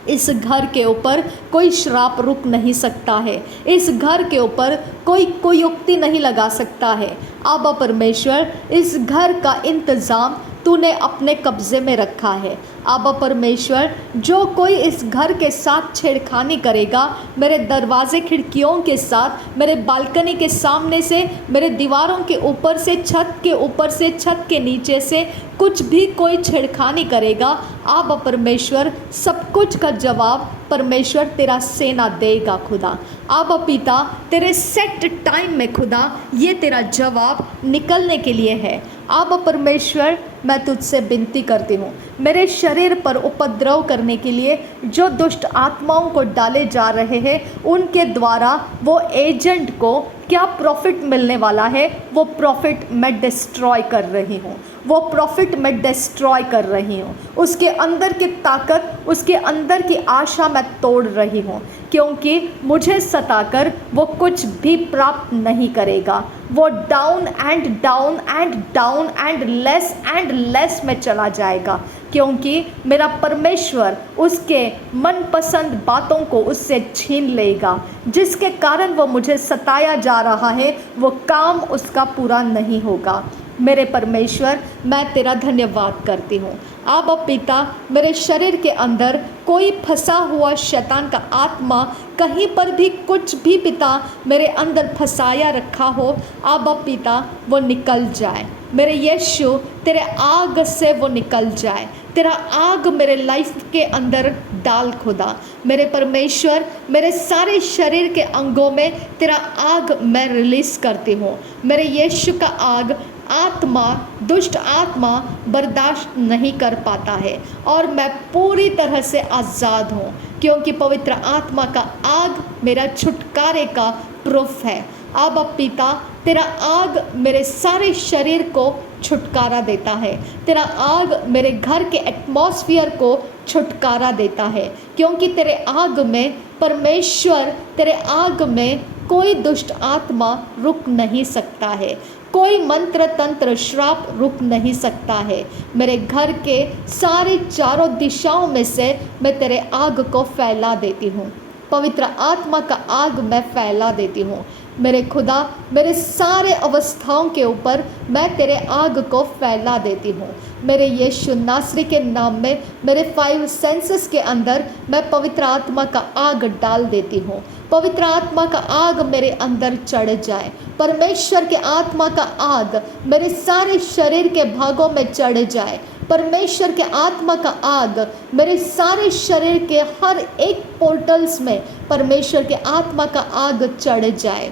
इस घर के ऊपर कोई श्राप रुक नहीं सकता है, इस घर के ऊपर कोई युक्ति नहीं लगा सकता है। आबा परमेश्वर, इस घर का इंतज़ाम तूने अपने कब्ज़े में रखा है। आबा परमेश्वर, जो कोई इस घर के साथ छेड़खानी करेगा, मेरे दरवाजे खिड़कियों के साथ, मेरे बालकनी के सामने से, मेरे दीवारों के ऊपर से, छत के ऊपर से, छत के नीचे से कुछ भी कोई छेड़खानी करेगा, आबा परमेश्वर सब कुछ का जवाब परमेश्वर तेरा सेना देगा खुदा। आबा पिता, तेरे सेट टाइम में खुदा ये तेरा जवाब निकलने के लिए है। आबा परमेश्वर, मैं तुझसे विनती करती हूँ, मेरे शरीर पर उपद्रव करने के लिए जो दुष्ट आत्माओं को डाले जा रहे हैं, उनके द्वारा वो एजेंट को क्या प्रॉफिट मिलने वाला है, वो प्रॉफिट मैं डिस्ट्रॉय कर रही हूँ, वो प्रॉफिट मैं डिस्ट्रॉय कर रही हूँ। उसके अंदर की ताकत, उसके अंदर की आशा मैं तोड़ रही हूँ, क्योंकि मुझे सताकर वो कुछ भी प्राप्त नहीं करेगा। वो down and down and down and less में चला जाएगा, क्योंकि मेरा परमेश्वर उसके मनपसंद बातों को उससे छीन लेगा, जिसके कारण वो मुझे सताया जा रहा है, वो काम उसका पूरा नहीं होगा। मेरे परमेश्वर, मैं तेरा धन्यवाद करती हूँ। आबा पिता, मेरे शरीर के अंदर कोई फंसा हुआ शैतान का आत्मा कहीं पर भी कुछ भी पिता मेरे अंदर फंसाया रखा हो, आबा पिता वो निकल जाए। मेरे यीशु, तेरे आग से वो निकल जाए, तेरा आग मेरे लाइफ के अंदर डाल खुदा। मेरे परमेश्वर, मेरे सारे शरीर के अंगों में तेरा आग मैं रिलीज़ करती हूँ। मेरे यीशु का आग आत्मा, दुष्ट आत्मा बर्दाश्त नहीं कर पाता है, और मैं पूरी तरह से आज़ाद हूँ, क्योंकि पवित्र आत्मा का आग मेरा छुटकारे का प्रूफ है। आबा पिता, तेरा आग मेरे सारे शरीर को छुटकारा देता है, तेरा आग मेरे घर के एटमॉस्फेयर को छुटकारा देता है, क्योंकि तेरे आग में परमेश्वर, तेरे आग में कोई दुष्ट आत्मा रुक नहीं सकता है, कोई मंत्र तंत्र श्राप रुक नहीं सकता है। मेरे घर के सारी चारों दिशाओं में से मैं तेरे आग को फैला देती हूँ, पवित्र आत्मा का आग मैं फैला देती हूँ। मेरे खुदा, मेरे सारे अवस्थाओं के ऊपर मैं तेरे आग को फैला देती हूँ। मेरे यीशु नासरी के नाम में मेरे 5 सेंसेस के अंदर मैं पवित्र आत्मा का आग डाल देती हूँ। पवित्र आत्मा का आग मेरे अंदर चढ़ जाए, परमेश्वर के आत्मा का आग मेरे सारे शरीर के भागों में चढ़ जाए, परमेश्वर के आत्मा का आग मेरे सारे शरीर के हर एक पोर्टल्स में परमेश्वर के आत्मा का आग चढ़ जाए।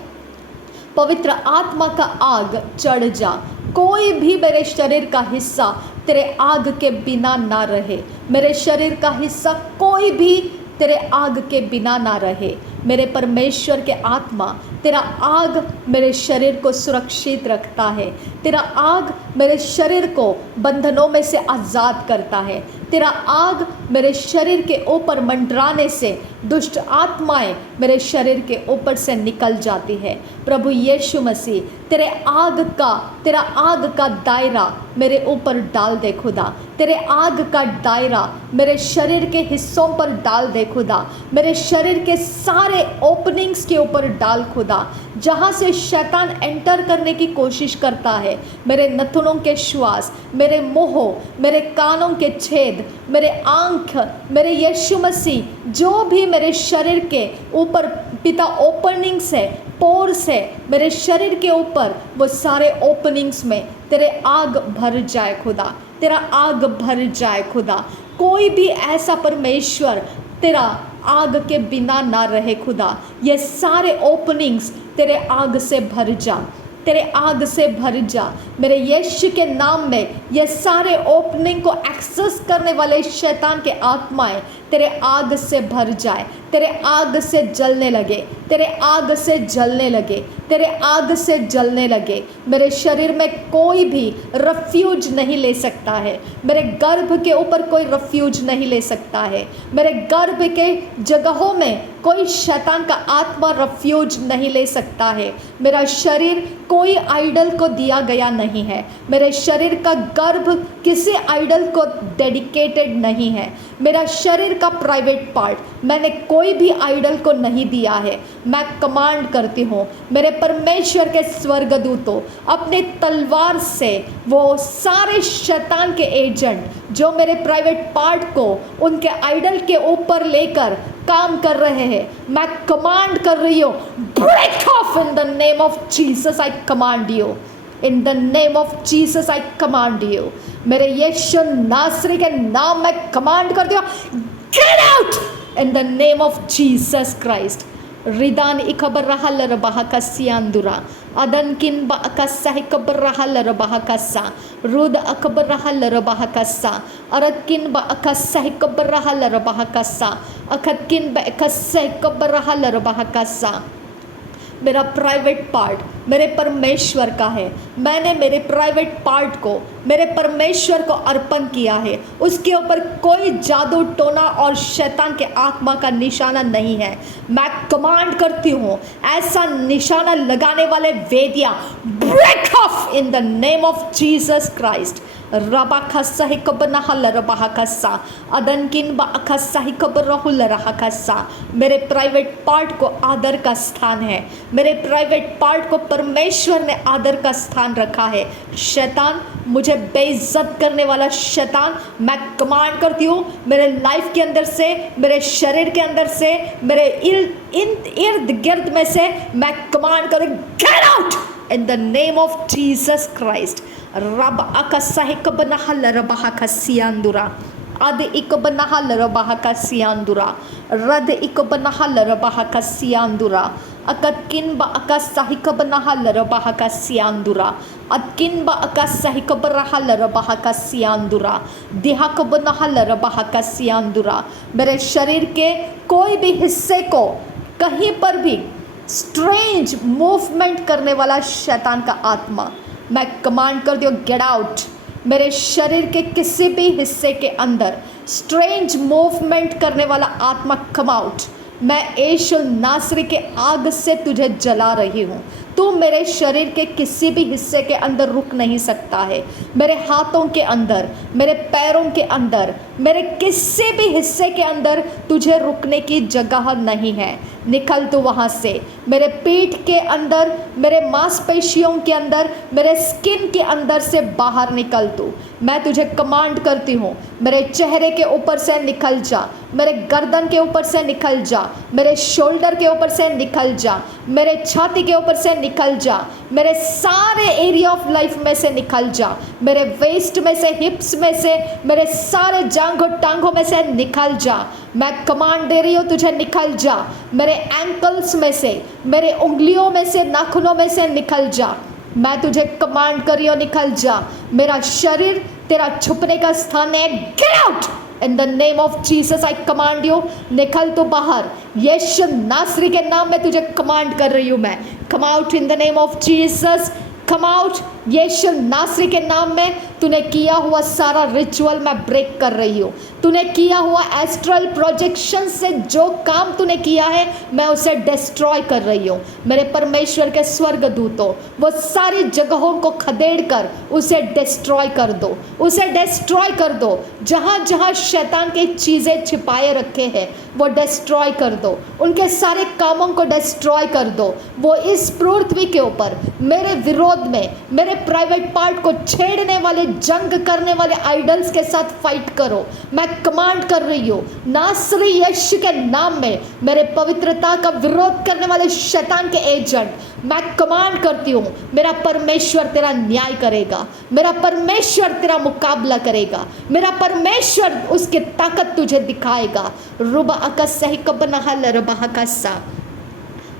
पवित्र आत्मा का आग चढ़ जा, कोई भी मेरे शरीर का हिस्सा तेरे आग के बिना ना रहे, मेरे शरीर का हिस्सा कोई भी तेरे आग के बिना ना रहे। मेरे परमेश्वर के आत्मा, तेरा आग मेरे शरीर को सुरक्षित रखता है, तेरा आग मेरे शरीर को बंधनों में से आज़ाद करता है, तेरा आग मेरे शरीर के ऊपर मंडराने से दुष्ट आत्माएं मेरे शरीर के ऊपर से निकल जाती है। प्रभु यीशु मसीह, तेरा आग का दायरा मेरे ऊपर डाल दे खुदा, तेरे आग का दायरा मेरे शरीर के हिस्सों पर डाल दे खुदा, मेरे शरीर के सारे ओपनिंग्स के ऊपर डाल खुदा, जहाँ से शैतान एंटर करने की कोशिश करता है। मेरे नथुनों के श्वास, मेरे मुँह, मेरे कानों के छेद, मेरे आँख, मेरे यीशु मसीह, जो भी मेरे शरीर के ऊपर पिता ओपनिंग्स है, पोर्स है मेरे शरीर के ऊपर, वो सारे ओपनिंग्स में तेरे आग भर जाए खुदा, तेरा आग भर जाए खुदा। कोई भी ऐसा परमेश्वर तेरा आग के बिना ना रहे खुदा, ये सारे ओपनिंग्स तेरे आग से भर जा, तेरे आग से भर जा। मेरे यीशु के नाम में ये सारे ओपनिंग को एक्सेस करने वाले शैतान के आत्माएं तेरे आग से भर जाए, तेरे आग से जलने लगे, तेरे आग से जलने लगे, तेरे आग से जलने लगे। मेरे शरीर में कोई भी रफ्यूज नहीं ले सकता है, मेरे गर्भ के ऊपर कोई रफ्यूज नहीं ले सकता है, मेरे गर्भ के जगहों में कोई शैतान का आत्मा रफ्यूज नहीं ले सकता है। मेरा शरीर कोई आइडल को दिया गया नहीं है, मेरे शरीर का गर्भ किसी आइडल को डेडिकेटेड नहीं है, मेरा शरीर का प्राइवेट पार्ट मैंने कोई भी आइडल को नहीं दिया है। मैं कमांड करती हूँ मेरे परमेश्वर के स्वर्गदूतों, अपने तलवार से वो सारे शैतान के एजेंट जो मेरे प्राइवेट पार्ट को उनके आइडल के ऊपर लेकर काम कर रहे हैं, मैं कमांड कर रही हूँ, break off in the name of Jesus. I command you in the name of Jesus, I command you. मेरे यीशु नासरी के नाम में कमांड करती हूँ, get out in the name of Jesus Christ. रिदान इकबर रहल रबाह कसियांदुरा अदन किन बा अकस्सा इकबर रहल रबाह कस्सा रुद अकबर रहल रबाह कस्सा अरद किन बा अकस्सा इकबर रहल रबाह कस्सा अखद किन बा अकस्सा इकबर रहल रबाह कस्सा। मेरा प्राइवेट पार्ट मेरे परमेश्वर का है, मैंने मेरे प्राइवेट पार्ट को मेरे परमेश्वर को अर्पण किया है। उसके ऊपर कोई जादू टोना और शैतान के आत्मा का निशाना नहीं है। मैं कमांड करती हूँ ऐसा निशाना लगाने वाले वेदियाँ break off in the name of Jesus Christ. रबा खस्सा ही कब नहल रबा खस्सा अदन किन बा खस्सा ही कब रहुल रहा खस्सा। मेरे प्राइवेट पार्ट को आदर का स्थान है, मेरे प्राइवेट पार्ट को परमेश्वर ने आदर का स्थान रखा है। शैतान, मुझे बेइज्जत करने वाला शैतान, मैं कमांड करती हूँ मेरे लाइफ के अंदर से, मेरे शरीर के अंदर से, मेरे इर्द गिर्द में से मैं कमांड करूँ, gate out in the name of Jesus Christ. रब अकस्सा हिकब नहल रबाह कसियांदुरा अद इकब नहल रबाह कसियांदुरा रद इकब नहल रबाह कसियांदुरा अकद किन बा अकस्सा हिकब नहल रबाह कसियांदुरा अद किन बा अकस्सा हिकब रहल रबाह कसियांदुरा दिहकब नहल रबाह कसियांदुरा। मेरे शरीर के कोई भी हिस्से को कहीं पर भी स्ट्रेंज मूवमेंट करने वाला शैतान का आत्मा, मैं कमांड करती हूँ, गेट आउट। मेरे शरीर के किसी भी हिस्से के अंदर स्ट्रेंज मूवमेंट करने वाला आत्मा, कम आउट। मैं यीशु नासरी के आग से तुझे जला रही हूँ। तू मेरे शरीर के किसी भी हिस्से के अंदर रुक नहीं सकता है, मेरे हाथों के अंदर, मेरे पैरों के अंदर, मेरे किसी भी हिस्से के अंदर तुझे रुकने की जगह नहीं है। निकल तू वहाँ से, मेरे पीठ के अंदर, मेरे मांसपेशियों के अंदर, मेरे स्किन के अंदर से बाहर निकल तू। मैं तुझे कमांड करती हूँ, मेरे चेहरे के ऊपर से निकल जा, मेरे गर्दन के ऊपर से निकल जा, मेरे शोल्डर के ऊपर से निकल जा, मेरे छाती के ऊपर से निकल जा, मेरे सारे एरिया ऑफ लाइफ में से निकल जा, मेरे वेस्ट में से, हिप्स में से, मेरे सारे जांघों टांगों में से निकल जा। मैं कमांड दे रही हूँ, तुझे निकल जा। मेरे एंकल्स में से, मेरे उंगलियों में से, नाखूनों में से निकल जा। मैं तुझे कमांड कर रही हूँ, निकल जा। मेरा शरीर तेरा छुपने का स्थान है, gate out in the name of Jesus. I command you, निकल तो बाहर। यीशु नासरी के नाम में तुझे कमांड कर रही हूँ मैं, come out in the name of Jesus, come out. यीशु नासरी के नाम में तूने किया हुआ सारा रिचुअल मैं ब्रेक कर रही हूँ। तूने किया हुआ एस्ट्रल प्रोजेक्शन से जो काम तूने किया है, मैं उसे डिस्ट्रॉय कर रही हूँ। मेरे परमेश्वर के स्वर्गदूतों, वो सारी जगहों को खदेड़ कर उसे डिस्ट्रॉय कर दो, उसे डिस्ट्रॉय कर दो। जहाँ जहाँ शैतान की चीज़ें छिपाए रखे हैं वो डिस्ट्रॉय कर दो, उनके सारे कामों को डिस्ट्रॉय कर दो। वो इस पृथ्वी के ऊपर मेरे विरोध में, मेरे प्राइवेट पार्ट को छेड़ने वाले, जंग करने वाले आइडल्स के साथ फाइट करो। मैं कमांड कर रही हूँ नासरी यीशु के नाम में, मेरे पवित्रता का विरोध करने वाले शैतान के एजेंट, मैं कमांड करती हूँ, मेरा परमेश्वर तेरा न्याय करेगा, मेरा परमेश्वर तेरा मुकाबला करेगा, मेरा परमेश्वर उसकी ताकत तुझे दिखाएगा। रुबा अकस्सा ही कब नहल रबाह कस्सा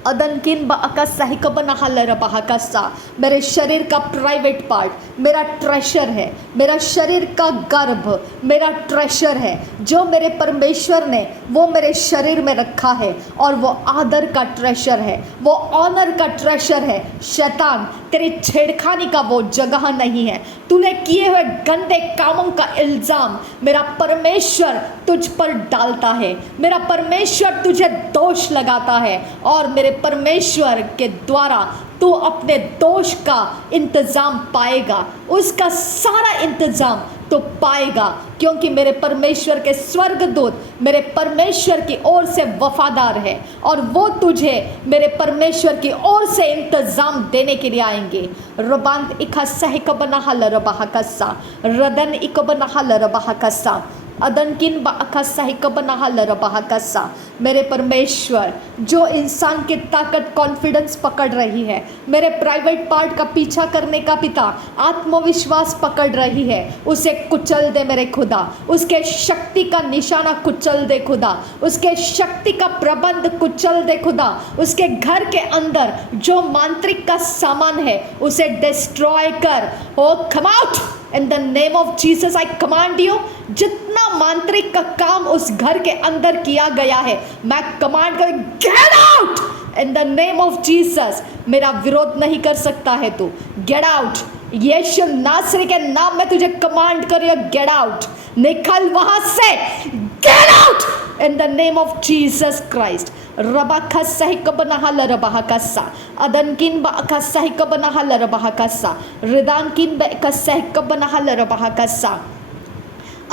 अदनकिन बअकसहिकबनहलरबहकसा, मेरे शरीर का प्राइवेट पार्ट मेरा ट्रेशर है, मेरा शरीर का गर्भ मेरा ट्रेशर है, जो मेरे परमेश्वर ने वो मेरे शरीर में रखा है, और वो आदर का ट्रेशर है, वो ऑनर का ट्रेशर है। शैतान, तेरी छेड़खानी का वो जगह नहीं है। तूने किए हुए गंदे कामों का इल्ज़ाम मेरा परमेश्वर तुझ पर डालता है, मेरा परमेश्वर तुझे दोष लगाता है, और मेरे परमेश्वर के द्वारा तू अपने दोष का इंतज़ाम पाएगा, उसका सारा इंतज़ाम तो पाएगा, क्योंकि मेरे परमेश्वर के स्वर्गदूत मेरे परमेश्वर की ओर से वफादार है, और वो तुझे मेरे परमेश्वर की ओर से इंतज़ाम देने के लिए आएंगे। रबांत इकबनहलरबहकसा, रदन इकबनहलरबहकसा, अदनकिन बअकसहिकबनहलरबहकसा। मेरे परमेश्वर, जो इंसान की ताकत कॉन्फिडेंस पकड़ रही है, मेरे प्राइवेट पार्ट का पीछा करने का पिता आत्मविश्वास पकड़ रही है, उसे कुचल दे मेरे खुदा, उसके शक्ति का निशाना कुचल दे खुदा, उसके शक्ति का प्रबंध कुचल दे खुदा, उसके घर के अंदर जो मांत्रिक का सामान है उसे डिस्ट्रॉय कर। Oh come out in the name of Jesus, I command you. जितना मांत्रिक का काम उस घर के अंदर किया गया है, मैं कमांड कर, gate out in the name of Jesus. मेरा विरोध नहीं कर सकता है तू, गेट आउट। यीशु नासरी के नाम में तुझे कमांड कर, गेट आउट, निकल वहां से, get out in the name of Jesus Christ. रबाखसहिकबनहलरबहकसा, अदनकिन बअकसहिकबनहलरबहकसा, रिदानकिन बअकसहिकबनहलरबहकसा,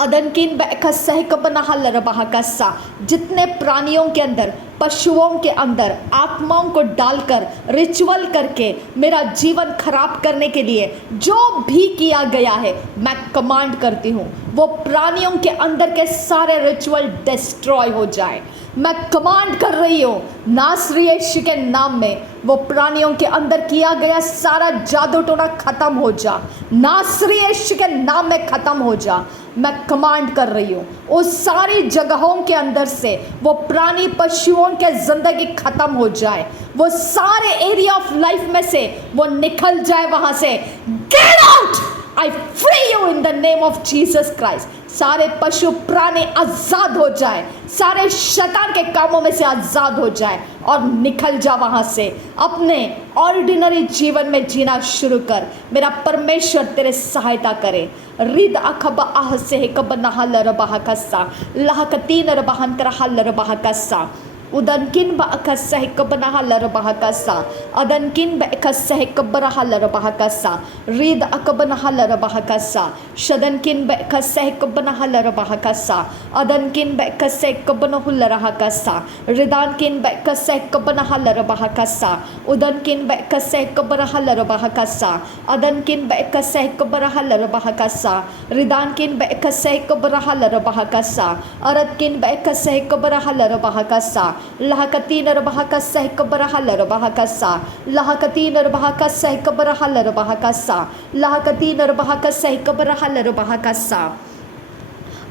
अदनकिन बअकसहिकबनहलरबहकसा। जितने प्राणियों के अंदर, पशुओं के अंदर आत्माओं को डालकर रिचुअल करके मेरा जीवन खराब करने के लिए जो भी किया गया है, मैं कमांड करती हूँ वो प्राणियों के अंदर के सारे रिचुअल डिस्ट्रॉय हो जाए। मैं कमांड कर रही हूँ नासरी यीशु के नाम में, वो प्राणियों के अंदर किया गया सारा जादू टोना खत्म हो जा, नासरी यीशु के नाम में खत्म हो जा। मैं कमांड कर रही हूँ उस सारी जगहों के अंदर से वो प्राणी पशुओं के जिंदगी खत्म हो जाए, वो सारे एरिया ऑफ लाइफ में से वो निकल जाए वहां से। Get out, I free you in the name of Jesus Christ. सारे पशु प्राणी आजाद हो जाए, सारे शैतान के कामों में से आजाद हो जाए और निकल जा वहां से। अपने ऑर्डिनरी जीवन में जीना शुरू कर, मेरा परमेश्वर तेरे सहायता करे। रिद अखब आह से कब नहलरबहकसा, लहकतीनरबहंतरहलरबहकसा, उदनकिन बअकसहिकबनहलरबहकसा, अदनकिन बअकसहिकबरहलरबहकसा, रिद अकबनहलरबहकसा, शदनकिन बअकसहिकबनहलरबहकसा, अदनकिन बअकसहिकबनहुलरहकसा, रिदानकिन बअकसहिकबनहलरबहकसा, उदनकिन बअकसहिकबरहलरबहकसा, अदनकिन बअकसहिकबरहलरबहकसा, रिदानकिन बअकसहिकबरहलरबहकसा, अरदकिन बअकसहिकबरहलरबहकसा, लहकतीनरबहकसहिकबरहलरबहकसा, लहकतीनरबहकसहिकबरहलरबहकसा, लहकतीनरबहकसहिकबरहलरबहकसा,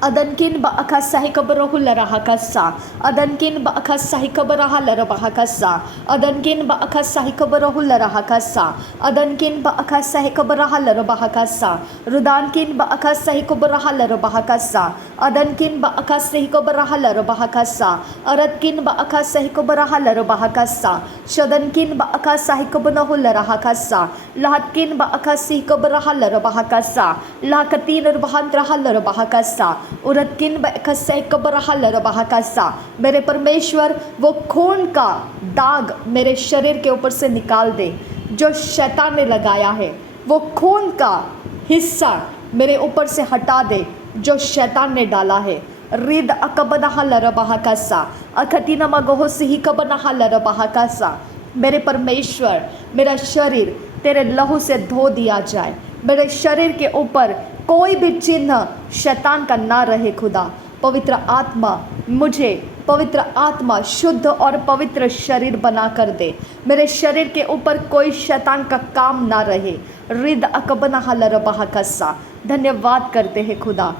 अदनकिन बअकसहिकबरहुलरहकसा, अदनकिन बअकसहिकबरहलरबहकसा, अदनकिन बअकसहिकबरहुलरहकसा, अदनकिन बअकसहिकबरहलरबहकसा, रुदानकिन बअकसहिकबरहलरबहकसा, अदनकिन बअकसहिकबरहलरबहकसा, अरदकिन बअकसहिकबरहलरबहकसा, शदनकिन बअकसहिकबरहुलरहकसा, लहतकिन बअकसहिकबरहलरबहकसा, लहकतीनरबहंतरहलरबहकसा, उरदकिन बअकसहिकबरहलरबहकसा। मेरे परमेश्वर, वो खून का दाग मेरे शरीर के ऊपर से निकाल दे जो शैतान ने लगाया है, वो खून का हिस्सा मेरे ऊपर से हटा दे जो शैतान ने डाला है। रिद अकबनहलरबहकसा, अखतीनमगोहसिहिकबनहलरबहकसा। मेरे परमेश्वर, मेरा शरीर तेरे लहू से धो दिया जाए, मेरे शरीर के ऊपर कोई भी चिन्ह शैतान का ना रहे खुदा। पवित्र आत्मा मुझे, पवित्र आत्मा शुद्ध और पवित्र शरीर बना कर दे, मेरे शरीर के ऊपर कोई शैतान का काम ना रहे। रिद अकबनहलरबहकसा। धन्यवाद करते हैं खुदा,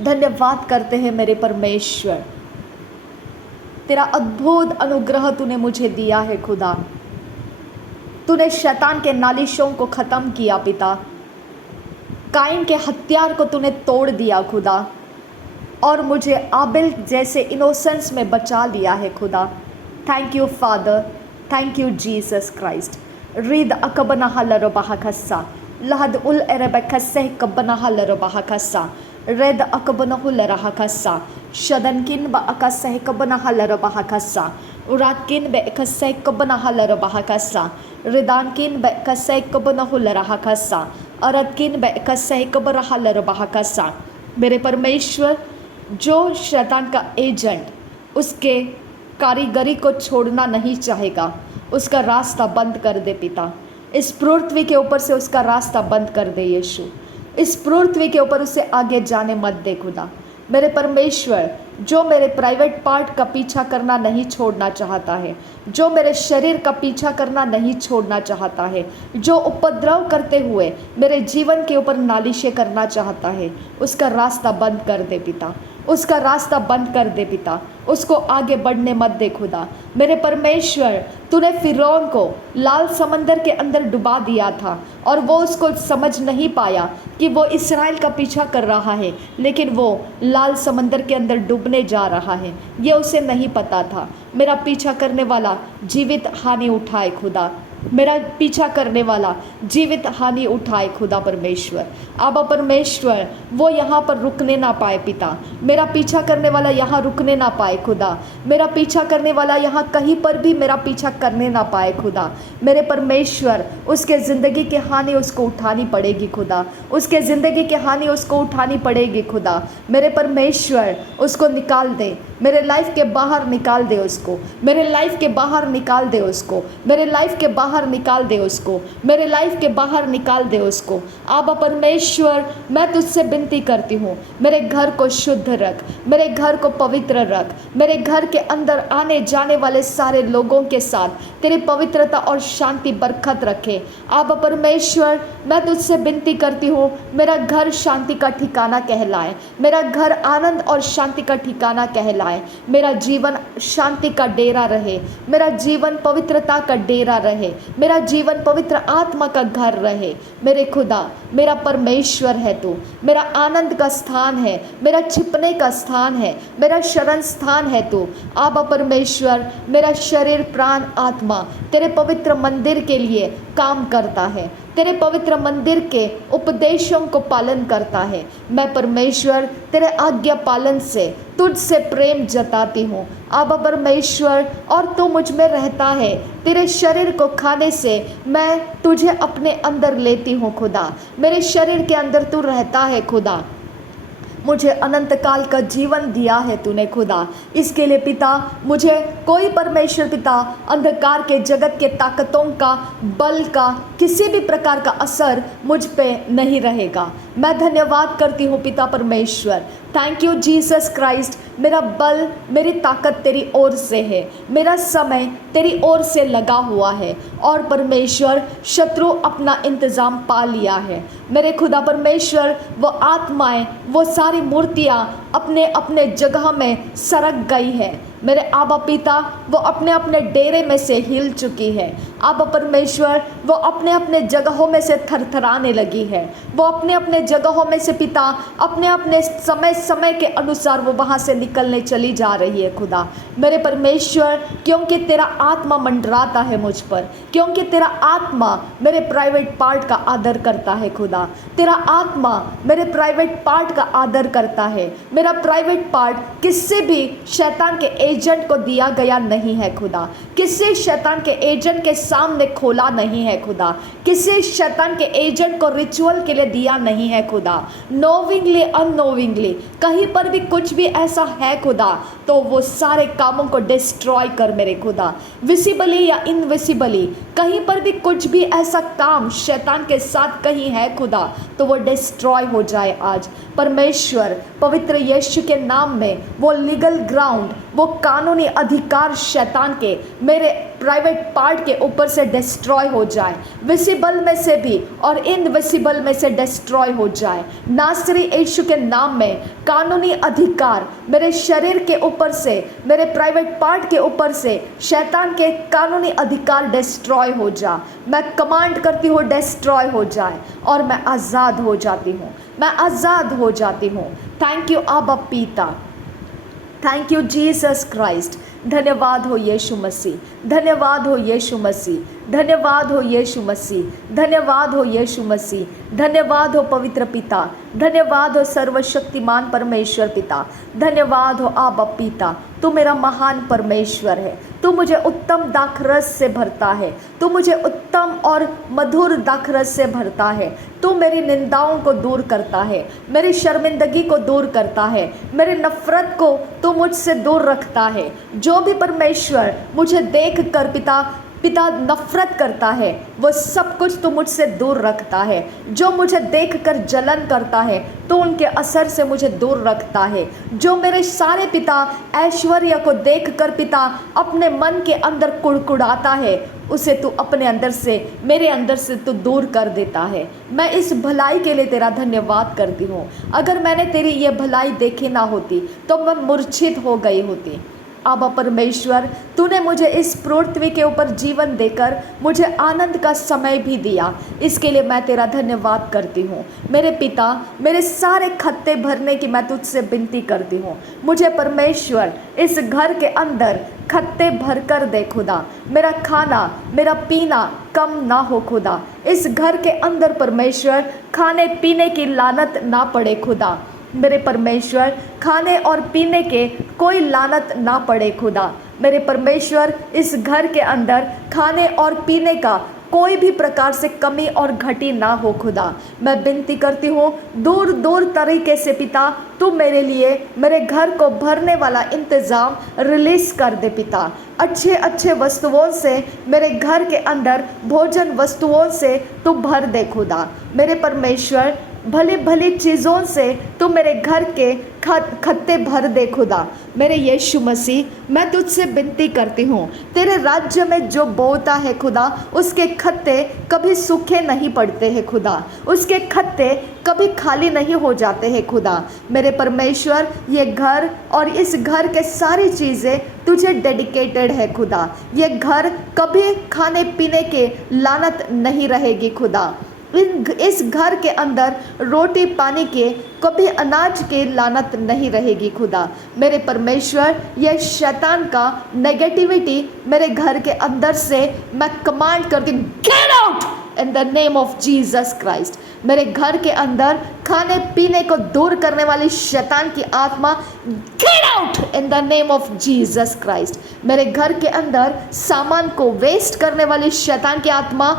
धन्यवाद करते हैं मेरे परमेश्वर। तेरा अद्भुत अनुग्रह तूने मुझे दिया है खुदा। तूने शैतान के नालिशों को ख़त्म किया पिता, काइन के हथियार को तूने तोड़ दिया खुदा, और मुझे आबिल जैसे इनोसेंस में बचा लिया है खुदा। Thank you father, thank you Jesus Christ. रिद अकबना हलरो बहाकस्सा लहद उल एरेबकस्से कबना हलरो बहाकस्सा रेद अकबना हुलरहकस्सा शदनकिन ब अकस्से कबना हलरो बहाकस्सा उराकिन बे कस्से कबना हलरो बहाकस्सा रिदानकिन बे कस्से कबना हुलरहकस्सा अरदकिन बे कस्से कबरा हलरो बहाकस्सा। मेरे परमेश्वर, जो शैतान का एजेंट उसके कारीगरी को छोड़ना नहीं चाहेगा, उसका रास्ता बंद कर दे पिता। इस पृथ्वी के ऊपर से उसका रास्ता बंद कर दे यीशु। इस पृथ्वी के ऊपर उसे आगे जाने मत दे खुदा। मेरे परमेश्वर, जो मेरे प्राइवेट पार्ट का पीछा करना नहीं छोड़ना चाहता है, जो मेरे शरीर का पीछा करना नहीं छोड़ना चाहता है, जो उपद्रव करते हुए मेरे जीवन के ऊपर नालिशें करना चाहता है, उसका रास्ता बंद कर दे पिता। उसका रास्ता बंद कर दे पिता। उसको आगे बढ़ने मत दे खुदा। मेरे परमेश्वर, तूने फिरौन को लाल समंदर के अंदर डुबा दिया था और वो उसको समझ नहीं पाया कि वो इस्राएल का पीछा कर रहा है, लेकिन वो लाल समंदर के अंदर डूबने जा रहा है, ये उसे नहीं पता था। मेरा पीछा करने वाला जीवित हानि उठाए खुदा। मेरा पीछा करने वाला जीवित हानि उठाए खुदा परमेश्वर। आबा परमेश्वर, वो यहाँ पर रुकने ना पाए पिता। मेरा पीछा करने वाला यहाँ रुकने ना पाए खुदा। मेरा पीछा करने वाला यहाँ कहीं पर भी मेरा पीछा करने ना पाए खुदा। मेरे परमेश्वर, उसके ज़िंदगी की हानि उसको उठानी पड़ेगी खुदा। उसके ज़िंदगी की हानि उसको उठानी पड़ेगी खुदा। मेरे परमेश्वर, उसको निकाल दे, मेरे लाइफ के बाहर निकाल दे उसको। मेरे लाइफ के बाहर निकाल दे उसको। मेरे लाइफ के बाहर निकाल दे उसको। मेरे लाइफ के बाहर निकाल दे उसको। आबा परमेश्वर, मैं तुझसे विनती करती हूँ, मेरे घर को शुद्ध रख, मेरे घर को पवित्र रख। मेरे घर के अंदर आने जाने वाले सारे लोगों के साथ तेरी पवित्रता और शांति बरकत रखे। आबा परमेश्वर, मैं तुझसे विनती करती हूँ, मेरा घर शांति का ठिकाना कहलाए, मेरा घर आनंद और शांति का ठिकाना कहलाए। मेरा जीवन शांति का डेरा रहे, मेरा जीवन पवित्रता का डेरा रहे, मेरा जीवन पवित्र आत्मा का घर रहे। मेरे खुदा, मेरा परमेश्वर है तू, मेरा आनंद का स्थान है, मेरा छिपने का स्थान है, मेरा शरण स्थान है तू। आबा परमेश्वर, मेरा शरीर प्राण आत्मा तेरे पवित्र मंदिर के लिए काम करता है, तेरे पवित्र मंदिर के उपदेशों को पालन करता है। मैं परमेश्वर तेरे आज्ञा पालन से तुझसे प्रेम जताती हूँ आबा परमेश्वर, और तू मुझ में रहता है। तेरे शरीर को खाने से मैं तुझे अपने अंदर लेती हूँ खुदा। मेरे शरीर के अंदर तू रहता है खुदा। मुझे अनंत काल का जीवन दिया है तूने खुदा। इसके लिए पिता, मुझे कोई परमेश्वर पिता अंधकार के जगत के ताकतों का, बल का, किसी भी प्रकार का असर मुझ पे नहीं रहेगा। मैं धन्यवाद करती हूँ पिता परमेश्वर। Thank you Jesus Christ. मेरा बल, मेरी ताकत तेरी ओर से है, मेरा समय तेरी ओर से लगा हुआ है, और परमेश्वर शत्रु अपना इंतज़ाम पा लिया है। मेरे खुदा परमेश्वर, वो आत्माएं, वो सारी मूर्तियाँ अपने अपने जगह में सरक गई है। मेरे आबा पिता, वो अपने अपने डेरे में से हिल चुकी है। आबा परमेश्वर, वो अपने अपने जगहों में से थरथराने लगी है। वो अपने अपने जगहों में से पिता, अपने अपने समय समय के अनुसार वो वहाँ से निकलने चली जा रही है खुदा। मेरे परमेश्वर, क्योंकि तेरा आत्मा मंडराता है मुझ पर, क्योंकि तेरा आत्मा मेरे प्राइवेट पार्ट का आदर करता है खुदा। तेरा आत्मा मेरे प्राइवेट पार्ट का आदर करता है। मेरा प्राइवेट पार्ट किसी भी शैतान के एजेंट को दिया गया नहीं है खुदा। किसी शैतान के एजेंट के सामने खोला नहीं है खुदा। किसी शैतान के एजेंट को रिचुअल के लिए दिया नहीं है खुदा। नोविंगली अननोविंगली कहीं पर भी कुछ भी ऐसा है खुदा, तो वो सारे कामों को डिस्ट्रॉय कर मेरे खुदा। विजिबली या इनविजिबली कहीं पर भी कुछ भी ऐसा काम शैतान के साथ कहीं है खुदा, तो वो डिस्ट्रॉय हो जाए आज। परमेश्वर, पवित्र यीशु के नाम में वो लीगल ग्राउंड वो कानूनी अधिकार शैतान के मेरे प्राइवेट पार्ट के ऊपर से डिस्ट्रॉय हो जाए, विजिबल में से भी और इनविजिबल में से डिस्ट्रॉय हो जाए। नासरी यीशु के नाम में कानूनी अधिकार मेरे शरीर के ऊपर से, मेरे प्राइवेट पार्ट के ऊपर से शैतान के कानूनी अधिकार डिस्ट्रॉय हो जा। मैं कमांड करती हूँ डिस्ट्रॉय हो जाए और मैं आज़ाद हो जाती हूँ, मैं आज़ाद हो जाती हूँ। थैंक यू आबा पिता, थैंक यू जीसस क्राइस्ट। धन्यवाद हो यीशु मसीह, धन्यवाद हो यीशु मसीह, धन्यवाद हो यीशु मसीह, धन्यवाद हो यीशु मसीह, धन्यवाद हो पवित्र पिता, धन्यवाद हो सर्वशक्तिमान परमेश्वर पिता, धन्यवाद हो आबा पिता। तू मेरा महान परमेश्वर है, तू मुझे उत्तम दाखरस से भरता है, तू मुझे उत्तम और मधुर दाखरस से भरता है। तू मेरी निंदाओं को दूर करता है, मेरी शर्मिंदगी को दूर करता है, मेरी नफरत को तू मुझसे दूर रखता है। जो भी परमेश्वर मुझे देख कर पिता नफरत करता है, वो सब कुछ तो मुझसे दूर रखता है। जो मुझे देखकर जलन करता है तो उनके असर से मुझे दूर रखता है। जो मेरे सारे पिता ऐश्वर्य को देखकर पिता अपने मन के अंदर कुड़कुड़ाता है, उसे तू अपने अंदर से, मेरे अंदर से तू दूर कर देता है। मैं इस भलाई के लिए तेरा धन्यवाद करती हूँ। अगर मैंने तेरी ये भलाई देखी ना होती तो मैं मूर्छित हो गई होती। आबा परमेश्वर, तूने मुझे इस पृथ्वी के ऊपर जीवन देकर मुझे आनंद का समय भी दिया, इसके लिए मैं तेरा धन्यवाद करती हूँ। मेरे पिता, मेरे सारे खत्ते भरने की मैं तुझसे विनती करती हूँ। मुझे परमेश्वर इस घर के अंदर खत्ते भर कर दे खुदा। मेरा खाना, मेरा पीना कम ना हो खुदा। इस घर के अंदर परमेश्वर खाने पीने की लानत ना पड़े खुदा। मेरे परमेश्वर खाने और पीने के कोई लानत ना पड़े खुदा। मेरे परमेश्वर इस घर के अंदर खाने और पीने का कोई भी प्रकार से कमी और घटी ना हो खुदा। मैं विनती करती हूँ दूर दूर तरीके से पिता, तू मेरे लिए मेरे घर को भरने वाला इंतज़ाम रिलीज़ कर दे पिता। अच्छे अच्छे वस्तुओं से मेरे घर के अंदर, भोजन वस्तुओं से तू भर दे खुदा। मेरे परमेश्वर भली भली चीज़ों से तू मेरे घर के खत्ते भर दे खुदा। मेरे यीशु मसीह, मैं तुझसे विनती करती हूँ, तेरे राज्य में जो बोता है खुदा, उसके खत्ते कभी सूखे नहीं पड़ते हैं खुदा, उसके खत्ते कभी खाली नहीं हो जाते हैं खुदा। मेरे परमेश्वर, ये घर और इस घर के सारी चीज़ें तुझे डेडिकेटेड है खुदा। ये घर कभी खाने पीने के लानत नहीं रहेगी खुदा। इस घर के अंदर रोटी पानी के, कभी अनाज के लानत नहीं रहेगी खुदा। मेरे परमेश्वर, यह शैतान का नेगेटिविटी मेरे घर के अंदर से मैं कमांड करती हूँ, get out in the name of Jesus Christ. मेरे घर के अंदर खाने पीने को दूर करने वाली शैतान की आत्मा, get out in the name of Jesus Christ. मेरे घर के अंदर सामान को वेस्ट करने वाली शैतान की आत्मा,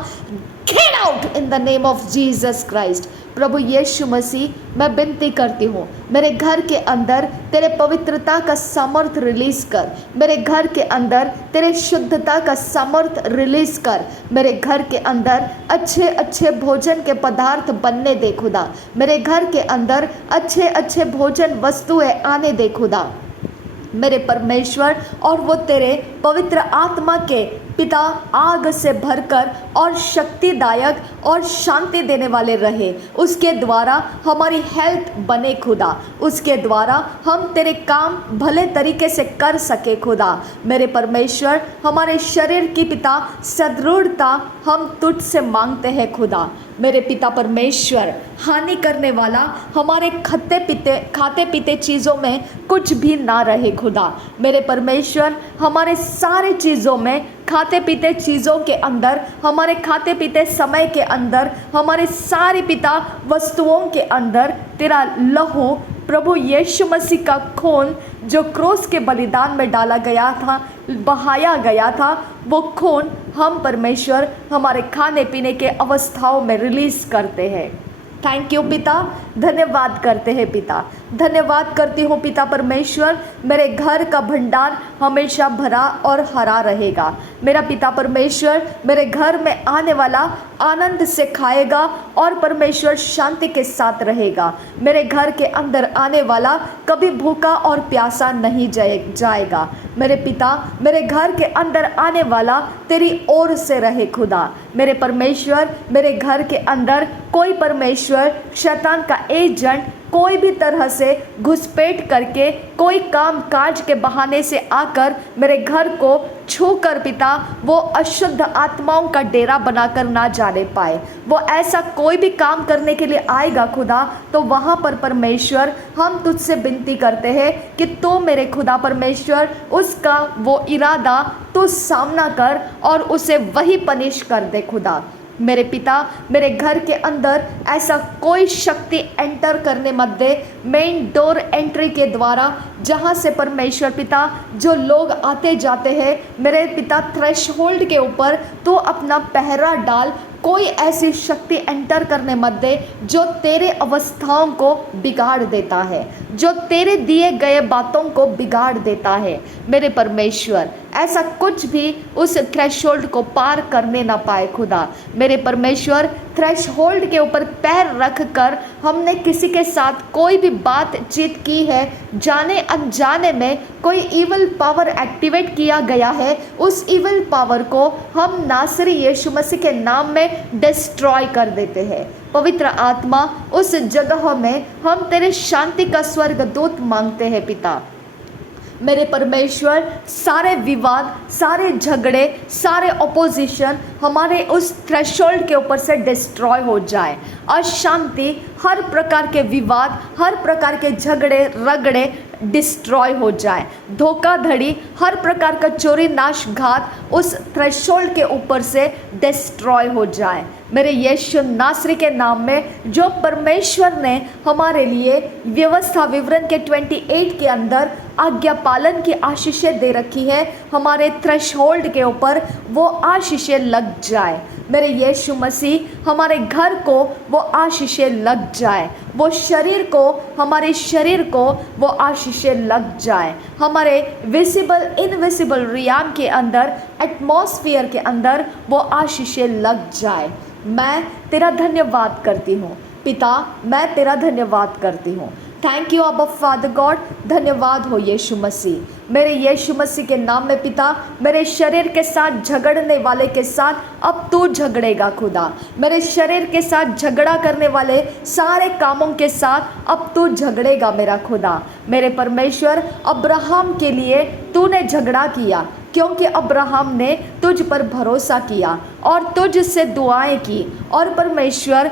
get out in the name of Jesus Christ. प्रभु यीशु मसीह, मैं विनती करती हूँ, मेरे घर के अंदर तेरे पवित्रता का सामर्थ्य रिलीज़ कर। मेरे घर के अंदर तेरे शुद्धता का सामर्थ्य रिलीज़ कर। मेरे घर के अंदर अच्छे अच्छे भोजन के पदार्थ बनने दे खुदा। मेरे घर के अंदर अच्छे अच्छे भोजन वस्तुएं आने दे खुदा मेरे परमेश्वर। और वो तेरे पवित्र आत्मा के पिता आग से भरकर और शक्तिदायक और शांति देने वाले रहे। उसके द्वारा हमारी हेल्थ बने खुदा, उसके द्वारा हम तेरे काम भले तरीके से कर सके खुदा। मेरे परमेश्वर, हमारे शरीर की पिता सदृढ़ता हम तुझसे मांगते हैं खुदा। मेरे पिता परमेश्वर, हानि करने वाला हमारे खाते पीते चीज़ों में कुछ भी ना रहे खुदा। मेरे परमेश्वर, हमारे सारे चीज़ों में, खाते पीते चीज़ों के अंदर, हमारे खाते पीते समय के अंदर, हमारे सारे पिता वस्तुओं के अंदर तेरा लहू, प्रभु यीशु मसीह का खून जो क्रूस के बलिदान में डाला गया था, बहाया गया था, वो खून हम परमेश्वर हमारे खाने पीने के अवस्थाओं में रिलीज़ करते हैं। थैंक यू पिता, धन्यवाद करते हैं पिता, धन्यवाद करती हूँ पिता परमेश्वर। मेरे घर का भंडार हमेशा भरा और हरा रहेगा। मेरा पिता परमेश्वर मेरे घर में आने वाला आनंद से खाएगा और परमेश्वर शांति के साथ रहेगा। मेरे घर के अंदर आने वाला कभी भूखा और प्यासा नहीं जाएगा। मेरे पिता मेरे घर के अंदर आने वाला तेरी ओर से रहे खुदा। मेरे परमेश्वर मेरे घर के अंदर कोई परमेश्वर शैतान का एजेंट कोई भी तरह से घुसपैठ करके कोई काम काज के बहाने से आकर मेरे घर को छू कर पिता वो अशुद्ध आत्माओं का डेरा बनाकर ना जाने पाए। वो ऐसा कोई भी काम करने के लिए आएगा खुदा, तो वहाँ पर परमेश्वर हम तुझसे विनती करते हैं कि तू मेरे खुदा परमेश्वर उसका वो इरादा तू सामना कर और उसे वही पनिश कर दे खुदा। मेरे पिता मेरे घर के अंदर ऐसा कोई शक्ति एंटर करने मत दे। मेन डोर एंट्री के द्वारा जहाँ से परमेश्वर पिता जो लोग आते जाते हैं मेरे पिता थ्रेशहोल्ड के ऊपर तो अपना पहरा डाल। कोई ऐसी शक्ति एंटर करने मत दे जो तेरे अवस्थाओं को बिगाड़ देता है, जो तेरे दिए गए बातों को बिगाड़ देता है। मेरे परमेश्वर ऐसा कुछ भी उस थ्रेशहोल्ड को पार करने ना पाए खुदा। मेरे परमेश्वर थ्रेशहोल्ड के ऊपर पैर रख कर हमने किसी के साथ कोई भी बातचीत की है, जाने अनजाने में कोई इविल पावर एक्टिवेट किया गया है, उस इविल पावर को हम नासरी यीशु मसीह के नाम में डिस्ट्रॉय कर देते हैं। पवित्र आत्मा उस जगह में हम तेरे शांति का स्वर्गदूत मांगते हैं पिता। मेरे परमेश्वर सारे विवाद, सारे झगड़े, सारे ऑपोजिशन हमारे उस थ्रेशोल्ड के ऊपर से डिस्ट्रॉय हो जाए। अशांति, हर प्रकार के विवाद, हर प्रकार के झगड़े रगड़े डिस्ट्रॉय हो जाए। धोखाधड़ी, हर प्रकार का चोरी नाशघात उस थ्रेशोल्ड के ऊपर से डिस्ट्रॉय हो जाए। मेरे यीशु नासरी के नाम में जो परमेश्वर ने हमारे लिए व्यवस्था विवरण के 28 के अंदर आज्ञा पालन की आशीषें दे रखी है, हमारे थ्रेशहोल्ड के ऊपर वो आशीषें लग जाए। मेरे यीशु मसीह हमारे घर को वो आशीषें लग जाए, वो शरीर को, हमारे शरीर को वो आशीषें लग जाए। हमारे विजिबल इनविजिबल रियाम के अंदर, एटमॉस्फेयर के अंदर वो आशीषें लग जाए। मैं तेरा धन्यवाद करती हूँ पिता, मैं तेरा धन्यवाद करती हूँ। थैंक यू अबा फादर गॉड, धन्यवाद हो यीशु मसीह। मेरे यीशु मसीह के नाम में पिता मेरे शरीर के साथ झगड़ने वाले के साथ अब तू झगड़ेगा खुदा। मेरे शरीर के साथ झगड़ा करने वाले सारे कामों के साथ अब तू झगड़ेगा मेरा खुदा। मेरे परमेश्वर अब्राहम के लिए तूने झगड़ा किया क्योंकि अब्राहम ने तुझ पर भरोसा किया और तुझ से दुआएं की, और परमेश्वर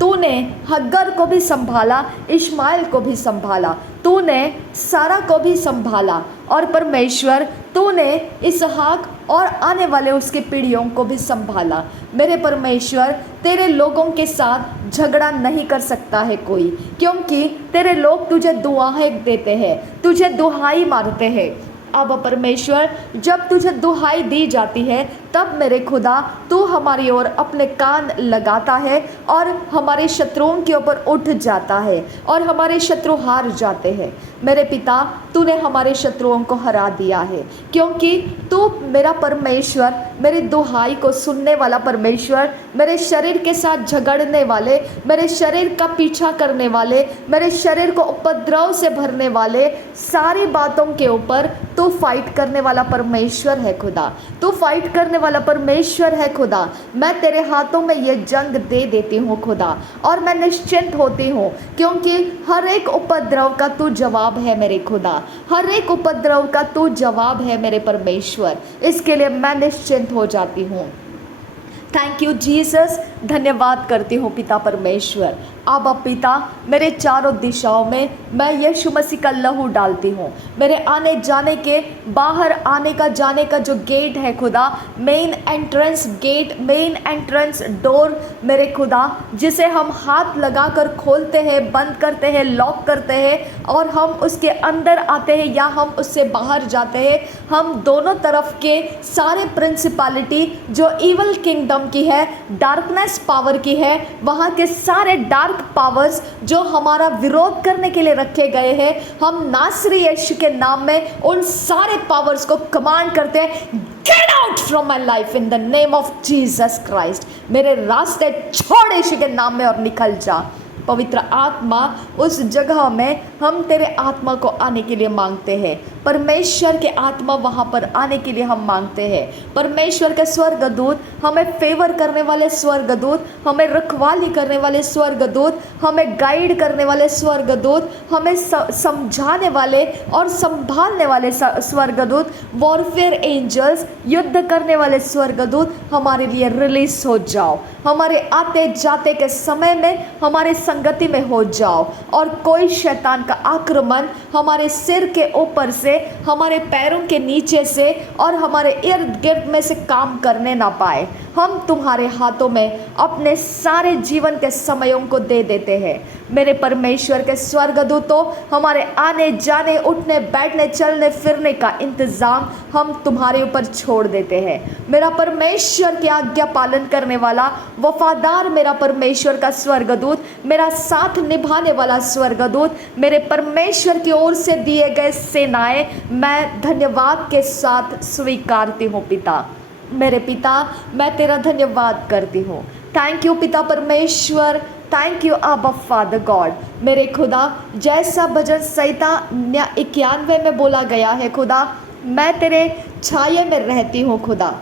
तूने हग्गर को भी संभाला, इश्माइल को भी संभाला, तूने सारा को भी संभाला, और परमेश्वर तूने इसहाक और आने वाले उसके पीढ़ियों को भी संभाला। मेरे परमेश्वर तेरे लोगों के साथ झगड़ा नहीं कर सकता है कोई, क्योंकि तेरे लोग तुझे दुआएं देते हैं, तुझे दुहाई मारते हैं। अब परमेश्वर जब तुझे दुहाई दी जाती है तब मेरे खुदा तू हमारी ओर अपने कान लगाता है और हमारे शत्रुओं के ऊपर उठ जाता है और हमारे शत्रु हार जाते हैं। मेरे पिता तूने हमारे शत्रुओं को हरा दिया है, क्योंकि तू मेरा परमेश्वर, मेरी दुहाई को सुनने वाला परमेश्वर, मेरे शरीर के साथ झगड़ने वाले, मेरे शरीर का पीछा करने वाले, मेरे शरीर को उपद्रव से भरने वाले सारी बातों के ऊपर तू फाइट करने वाला परमेश्वर है खुदा। तू फाइट करने वाला परमेश्वर है खुदा। मैं तेरे हाथों में ये जंग दे देती हूँ खुदा, और मैं निश्चिंत होती हूँ, क्योंकि हर एक उपद्रव का तू जवाब है मेरे खुदा, हर एक उपद्रव का तू जवाब है मेरे परमेश्वर। इसके लिए मैं निश्चिंत हो जाती हूँ। थैंक यू जीसस, धन्यवाद करती हूँ पिता परमेश्वर। आबा पिता, मेरे चारों दिशाओं में मैं यीशु मसीह का लहू डालती हूँ। मेरे आने जाने के, बाहर आने का जाने का जो गेट है खुदा, main entrance gate, main entrance door मेरे खुदा, जिसे हम हाथ लगाकर खोलते हैं, बंद करते हैं, लॉक करते हैं और हम उसके अंदर आते हैं या हम उससे बाहर जाते हैं, हम दोनों तरफ के सारे प्रिंसिपैलिटी जो इवल किंगडम की है, डार्कनेस पावर की है, वहाँ के सारे डार्क पावर्स जो हमारा विरोध करने के लिए रखे गए हैं, हम नासरी यीशु के नाम में उन सारे पावर्स को कमांड करते हैं, get out from my life in the name of Jesus Christ. मेरे रास्ते छोड़ यीशु के नाम में और निकल जा। पवित्र आत्मा, उस जगह में हम तेरे आत्मा को आने के लिए मांगते हैं। परमेश्वर के आत्मा वहाँ पर आने के लिए हम मांगते हैं। परमेश्वर के स्वर्गदूत, हमें फेवर करने वाले स्वर्गदूत, हमें रखवाली करने वाले स्वर्गदूत, हमें गाइड करने वाले स्वर्गदूत, हमें समझाने वाले और संभालने वाले स्वर्गदूत, वॉरफेयर एंजल्स, युद्ध करने वाले स्वर्गदूत हमारे लिए रिलीज हो जाओ। हमारे आते जाते के समय में हमारे संगति में हो जाओ और कोई शैतान का आक्रमण हमारे सिर के ऊपर से, हमारे पैरों के नीचे से और हमारे इर्द गिर्द में से काम करने ना पाए। हम तुम्हारे हाथों में अपने सारे जीवन के समयों को दे देते हैं। मेरे परमेश्वर के स्वर्गदूतों, हमारे आने जाने, उठने बैठने, चलने फिरने का इंतज़ाम हम तुम्हारे ऊपर छोड़ देते हैं। मेरा परमेश्वर की आज्ञा पालन करने वाला वफादार मेरा परमेश्वर का स्वर्गदूत, मेरा साथ निभाने वाला स्वर्गदूत, मेरे परमेश्वर की ओर से दिए गए सेनाएं मैं धन्यवाद के साथ स्वीकारती हूँ पिता। मेरे पिता, मैं तेरा धन्यवाद करती हूँ। थैंक यू पिता परमेश्वर, थैंक यू आबा फादर गॉड। मेरे खुदा, जैसा भजन संहिता 91 में बोला गया है खुदा, मैं तेरे छाये में रहती हूँ खुदा।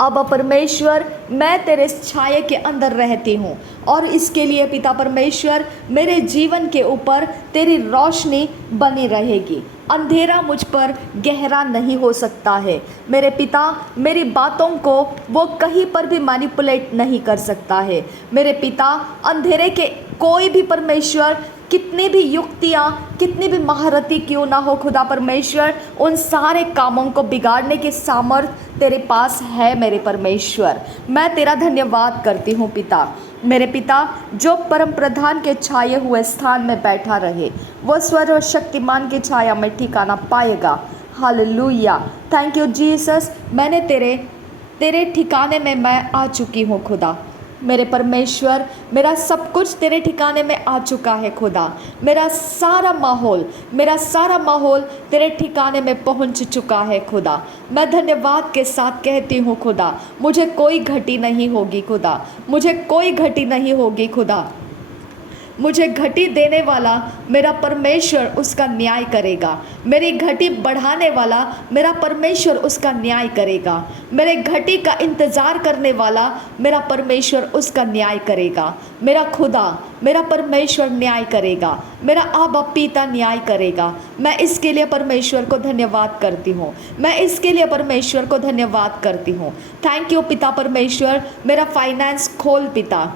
अब परमेश्वर, मैं तेरे छाये के अंदर रहती हूँ और इसके लिए पिता परमेश्वर, मेरे जीवन के ऊपर तेरी रोशनी बनी रहेगी। अंधेरा मुझ पर गहरा नहीं हो सकता है। मेरे पिता, मेरी बातों को वो कहीं पर भी मैनिपुलेट नहीं कर सकता है। मेरे पिता, अंधेरे के कोई भी परमेश्वर, कितनी भी युक्तियाँ, कितनी भी महारथी क्यों ना हो खुदा परमेश्वर, उन सारे कामों को बिगाड़ने की सामर्थ्य तेरे पास है मेरे परमेश्वर। मैं तेरा धन्यवाद करती हूँ पिता। मेरे पिता, जो परम प्रधान के छाए हुए स्थान में बैठा रहे, वो सर्वशक्तिमान की छाया में ठिकाना पाएगा। Hallelujah, thank you Jesus. मैंने तेरे ठिकाने में मैं आ चुकी हूँ खुदा। मेरे परमेश्वर, मेरा सब कुछ तेरे ठिकाने में आ चुका है खुदा। मेरा सारा माहौल तेरे ठिकाने में पहुंच चुका है खुदा। मैं धन्यवाद के साथ कहती हूँ खुदा, मुझे कोई घटी नहीं होगी खुदा, मुझे कोई घटी नहीं होगी खुदा। मुझे घटी देने वाला मेरा परमेश्वर उसका न्याय करेगा। मेरी घटी बढ़ाने वाला मेरा परमेश्वर उसका न्याय करेगा। मेरे घटी का इंतज़ार करने वाला मेरा परमेश्वर उसका न्याय करेगा। मेरा खुदा, मेरा परमेश्वर न्याय करेगा। मेरा आबा पिता न्याय करेगा। मैं इसके लिए परमेश्वर को धन्यवाद करती हूँ। मैं इसके लिए परमेश्वर को धन्यवाद करती हूँ। थैंक यू पिता परमेश्वर। मेरा फाइनेंस खोल पिता।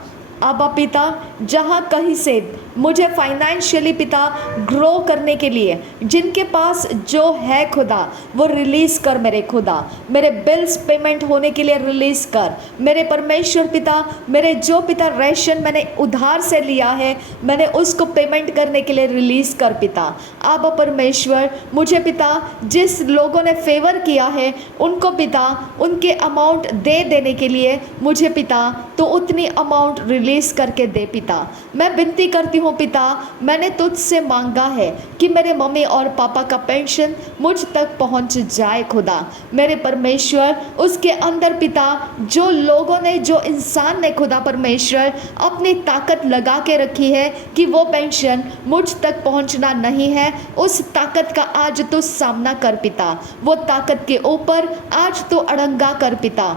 आबा पिता, जहाँ कहीं से मुझे फाइनेंशियली पिता ग्रो करने के लिए जिनके पास जो है खुदा, वो रिलीज़ कर मेरे खुदा। मेरे बिल्स पेमेंट होने के लिए रिलीज़ कर मेरे परमेश्वर पिता। मेरे जो पिता रेशन मैंने उधार से लिया है, मैंने उसको पेमेंट करने के लिए रिलीज़ कर पिता। आबा परमेश्वर, मुझे पिता जिस लोगों ने फेवर किया है उनको पिता उनके अमाउंट दे देने के लिए मुझे पिता तो उतनी अमाउंट रिलीज़ करके दे पिता। मैं विनती करती हूँ पिता, मैंने तुझसे मांगा है कि मेरे मम्मी और पापा का पेंशन मुझ तक पहुँच जाए खुदा। मेरे परमेश्वर, उसके अंदर पिता जो लोगों ने, जो इंसान ने खुदा परमेश्वर अपनी ताकत लगा के रखी है कि वो पेंशन मुझ तक पहुँचना नहीं है, उस ताकत का आज तो सामना कर पिता। वो ताकत के ऊपर आज तो अड़ंगा कर पिता।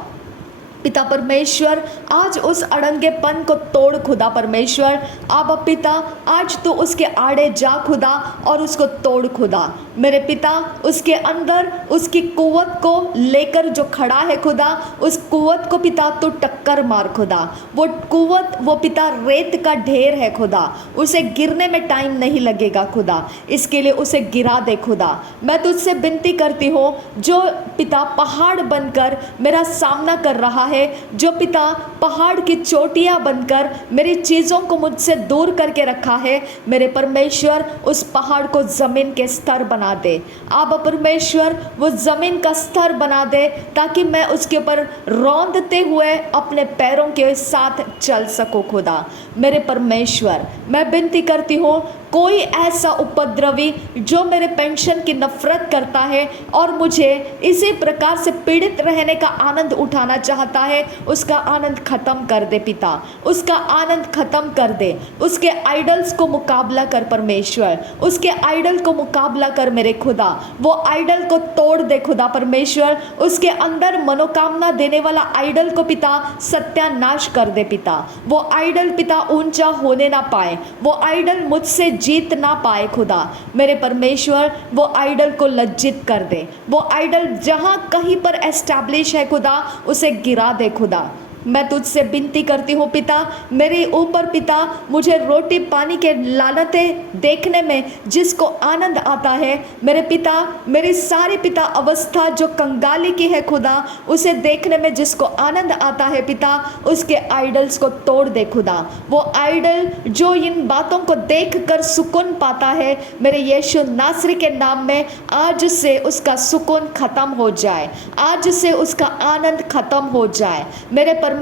पिता परमेश्वर, आज उस अड़ंगेपन को तोड़ खुदा परमेश्वर। आबा पिता, आज तो उसके आड़े जा खुदा और उसको तोड़ खुदा। मेरे पिता, उसके अंदर उसकी कुव्वत को लेकर जो खड़ा है खुदा, उस कुव्वत को पिता तो टक्कर मार खुदा। वो कुव्वत, वो पिता रेत का ढेर है खुदा, उसे गिरने में टाइम नहीं लगेगा खुदा, इसके लिए उसे गिरा दे खुदा। मैं तुझसे विनती करती हूँ, जो पिता पहाड़ बनकर मेरा सामना कर रहा है, जो पिता पहाड़ की चोटियां बनकर मेरी चीज़ों को मुझसे दूर करके रखा है, मेरे परमेश्वर उस पहाड़ को ज़मीन के स्तर बना दे। आप परमेश्वर वो ज़मीन का स्तर बना दे, ताकि मैं उसके ऊपर रौंदते हुए अपने पैरों के साथ चल सकूं खुदा। मेरे परमेश्वर, मैं विनती करती हूँ, कोई ऐसा उपद्रवी जो मेरे पेंशन की नफरत करता है और मुझे इसी प्रकार से पीड़ित रहने का आनंद उठाना चाहता है, उसका आनंद खत्म कर दे पिता, उसका आनंद खत्म कर दे। उसके आइडल्स को मुकाबला कर परमेश्वर, उसके आइडल को मुकाबला कर मेरे खुदा। वो आइडल को तोड़ दे खुदा परमेश्वर, उसके अंदर मनोकामना देने वाला आइडल को पिता सत्यानाश कर दे पिता। वो आइडल पिता ऊंचा होने ना पाए, वो आइडल मुझसे जीत ना पाए खुदा। मेरे परमेश्वर, वो आइडल को लज्जित कर दे। वो आइडल जहां कहीं पर एस्टैब्लिश है खुदा, उसे गिरा दे खुदा। मैं तुझसे विनती करती हूँ पिता, मेरे ऊपर पिता मुझे रोटी पानी के लानतें देखने में जिसको आनंद आता है, मेरे पिता मेरी सारी पिता अवस्था जो कंगाली की है खुदा, उसे देखने में जिसको आनंद आता है पिता, उसके आइडल्स को तोड़ दे खुदा। वो आइडल जो इन बातों को देख कर सुकून पाता है, मेरे यीशु नासरी के नाम में आज से उसका सुकून खत्म हो जाए, आज से उसका आनंद खत्म हो जाए। मेरे परमेश्वर,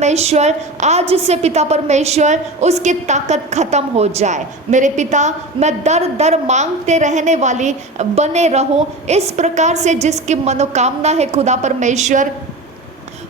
आज से पिता परमेश्वर उसकी ताकत खत्म हो जाए। मेरे पिता, मैं दर दर मांगते रहने वाली बने रहूं इस प्रकार से, जिसकी मनोकामना है खुदा परमेश्वर,